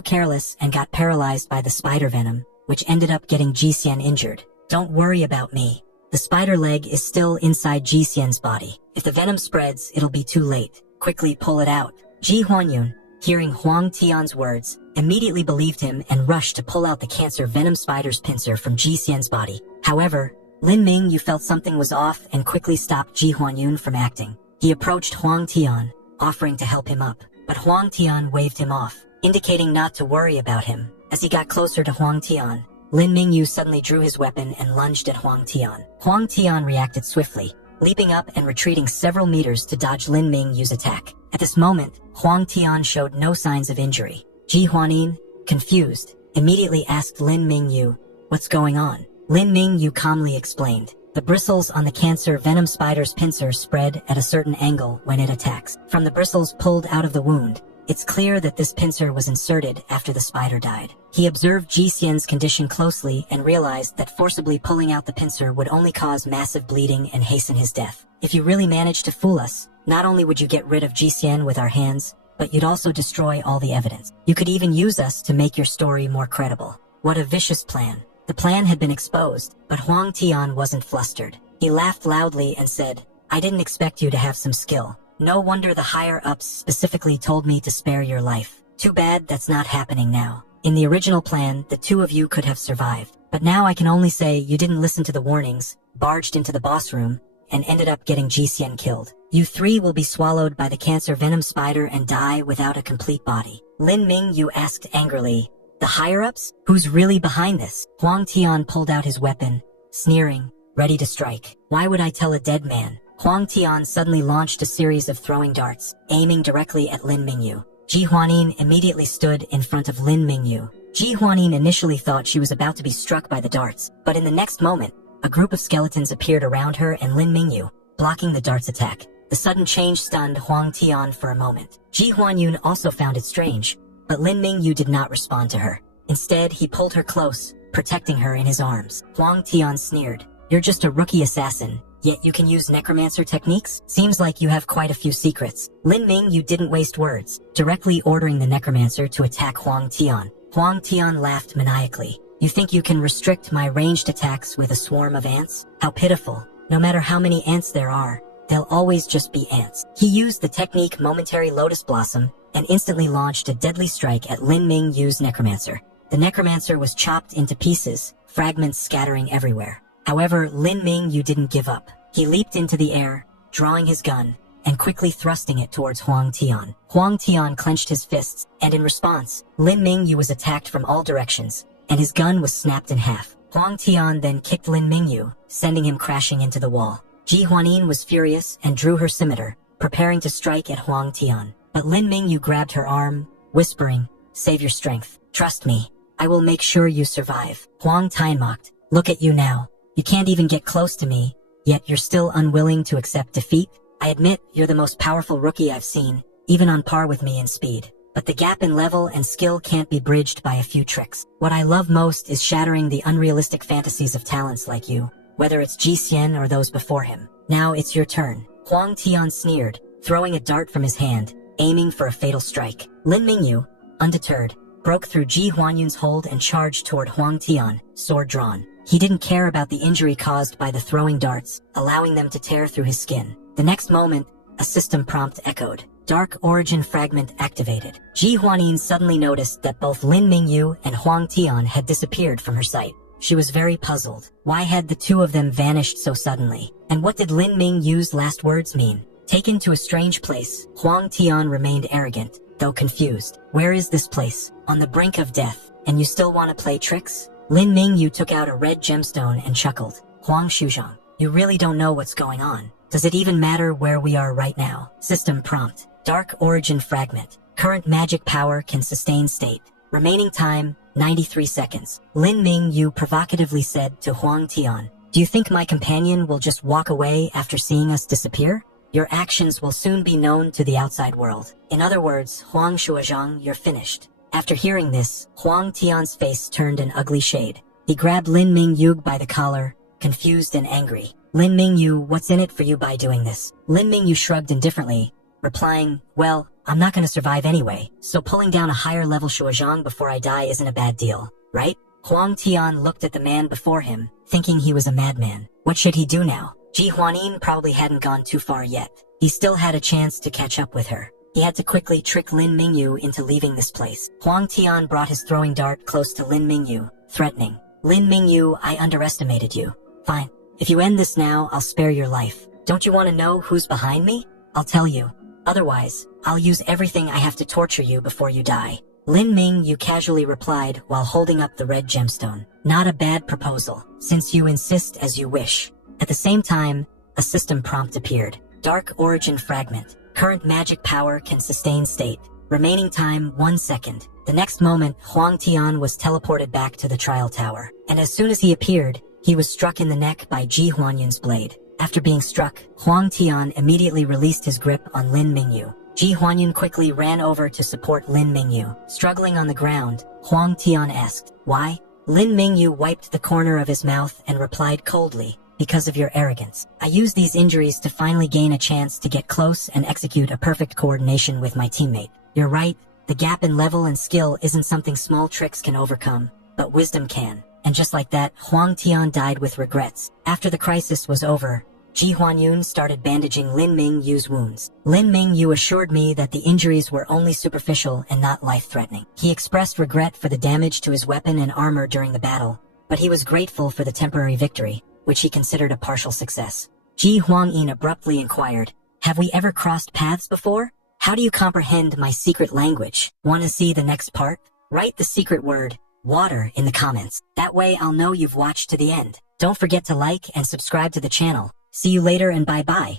careless and got paralyzed by the spider venom, which ended up getting Jisien injured. Don't worry about me. The spider leg is still inside Jisien's body. If the venom spreads, it'll be too late. Quickly pull it out. Ji Huanyun, hearing Huang Tian's words, immediately believed him and rushed to pull out the Cancer Venom Spider's pincer from Jisien's body. However, Lin Mingyu felt something was off and quickly stopped Ji Huanyun from acting. He approached Huang Tian, offering to help him up, but Huang Tian waved him off, indicating not to worry about him. As he got closer to Huang Tian, Lin Mingyu suddenly drew his weapon and lunged at Huang Tian. Huang Tian reacted swiftly, leaping up and retreating several meters to dodge Lin Mingyu's attack. At this moment, Huang Tian showed no signs of injury. Ji Huanin, confused, immediately asked Lin Mingyu, "What's going on?" Lin Mingyu calmly explained, "The bristles on the cancer venom spider's pincer spread at a certain angle when it attacks. From the bristles pulled out of the wound, it's clear that this pincer was inserted after the spider died." He observed Ji Xian's condition closely and realized that forcibly pulling out the pincer would only cause massive bleeding and hasten his death. "If you really managed to fool us, not only would you get rid of Ji Xian with our hands, but you'd also destroy all the evidence. You could even use us to make your story more credible." What a vicious plan. The plan had been exposed, but Huang Tian wasn't flustered. He laughed loudly and said, "I didn't expect you to have some skill. No wonder the higher-ups specifically told me to spare your life. Too bad that's not happening now. In the original plan, the two of you could have survived. But now I can only say you didn't listen to the warnings, barged into the boss room, and ended up getting Ji Xian killed. You three will be swallowed by the cancer venom spider and die without a complete body." Lin Mingyu asked angrily, "The higher-ups? Who's really behind this?" Huang Tian pulled out his weapon, sneering, ready to strike. "Why would I tell a dead man?" Huang Tian suddenly launched a series of throwing darts, aiming directly at Lin Mingyu. Ji Huanin immediately stood in front of Lin Mingyu. Ji Huanin initially thought she was about to be struck by the darts, but in the next moment, a group of skeletons appeared around her and Lin Mingyu, blocking the darts' attack. The sudden change stunned Huang Tian for a moment. Ji Huanyun also found it strange, but Lin Mingyu did not respond to her. Instead, he pulled her close, protecting her in his arms. Huang Tian sneered, "You're just a rookie assassin, yet you can use necromancer techniques? Seems like you have quite a few secrets." Lin Mingyu didn't waste words, directly ordering the necromancer to attack Huang Tian. Huang Tian laughed maniacally. "You think you can restrict my ranged attacks with a swarm of ants? How pitiful. No matter how many ants there are, they'll always just be ants." He used the technique Momentary Lotus Blossom and instantly launched a deadly strike at Lin Mingyu's necromancer. The necromancer was chopped into pieces, fragments scattering everywhere. However, Lin Mingyu didn't give up. He leaped into the air, drawing his gun, and quickly thrusting it towards Huang Tian. Huang Tian clenched his fists, and in response, Lin Mingyu was attacked from all directions, and his gun was snapped in half. Huang Tian then kicked Lin Mingyu, sending him crashing into the wall. Ji Huanin was furious and drew her scimitar, preparing to strike at Huang Tian. But Lin Mingyu grabbed her arm, whispering, "Save your strength. Trust me. I will make sure you survive." Huang Tian mocked, "Look at you now. You can't even get close to me, yet you're still unwilling to accept defeat? I admit you're the most powerful rookie I've seen, even on par with me in speed. But the gap in level and skill can't be bridged by a few tricks. What I love most is shattering the unrealistic fantasies of talents like you, whether it's Ji Xian or those before him. Now it's your turn." Huang Tian sneered, throwing a dart from his hand, aiming for a fatal strike. Lin Mingyu, undeterred, broke through Ji Huanyun's hold and charged toward Huang Tian, sword drawn. He didn't care about the injury caused by the throwing darts, allowing them to tear through his skin. The next moment, a system prompt echoed. Dark Origin Fragment activated. Ji Huanin suddenly noticed that both Lin Mingyu and Huang Tian had disappeared from her sight. She was very puzzled. Why had the two of them vanished so suddenly? And what did Lin Mingyu's last words mean? Taken to a strange place, Huang Tian remained arrogant, though confused. "Where is this place? On the brink of death, and you still want to play tricks?" Lin Mingyu took out a red gemstone and chuckled. "Huang Shuzhang, you really don't know what's going on. Does it even matter where we are right now?" System prompt. Dark Origin Fragment. Current magic power can sustain state. Remaining time, 93 seconds. Lin Mingyu provocatively said to Huang Tian, "Do you think my companion will just walk away after seeing us disappear? Your actions will soon be known to the outside world. In other words, Huang Shuzhang, you're finished." After hearing this, Huang Tian's face turned an ugly shade. He grabbed Lin Mingyu by the collar, confused and angry. "Lin Mingyu, what's in it for you by doing this?" Lin Mingyu shrugged indifferently, replying, "Well, I'm not going to survive anyway, so pulling down a higher level Shuzhang before I die isn't a bad deal, right?" Huang Tian looked at the man before him, thinking he was a madman. What should he do now? Ji Huanin probably hadn't gone too far yet. He still had a chance to catch up with her. He had to quickly trick Lin Mingyu into leaving this place. Huang Tian brought his throwing dart close to Lin Mingyu, threatening, "Lin Mingyu, I underestimated you. Fine. If you end this now, I'll spare your life. Don't you want to know who's behind me? I'll tell you. Otherwise, I'll use everything I have to torture you before you die." Lin Ming Yu casually replied while holding up the red gemstone. Not a bad proposal, since you insist as you wish. At the same time, a system prompt appeared. Dark Origin Fragment. Current magic power can sustain state. Remaining time 1 second. The next moment, Huang Tian was teleported back to the trial tower. And as soon as he appeared, he was struck in the neck by Ji Huanyun's blade. After being struck, Huang Tian immediately released his grip on Lin Mingyu. Ji Huanyun quickly ran over to support Lin Mingyu. Struggling on the ground, Huang Tian asked, "Why?" Lin Mingyu wiped the corner of his mouth and replied coldly, "Because of your arrogance. I used these injuries to finally gain a chance to get close and execute a perfect coordination with my teammate. You're right, the gap in level and skill isn't something small tricks can overcome, but wisdom can." And just like that, Huang Tian died with regrets. After the crisis was over, Ji Huanyun started bandaging Lin Mingyu's wounds. Lin Mingyu assured me that the injuries were only superficial and not life-threatening. He expressed regret for the damage to his weapon and armor during the battle, but he was grateful for the temporary victory, which he considered a partial success. Ji Huangyin abruptly inquired, "Have we ever crossed paths before? How do you comprehend my secret language? Want to see the next part? Write the secret word, water, in the comments. That way I'll know you've watched to the end. Don't forget to like and subscribe to the channel. See you later and bye-bye."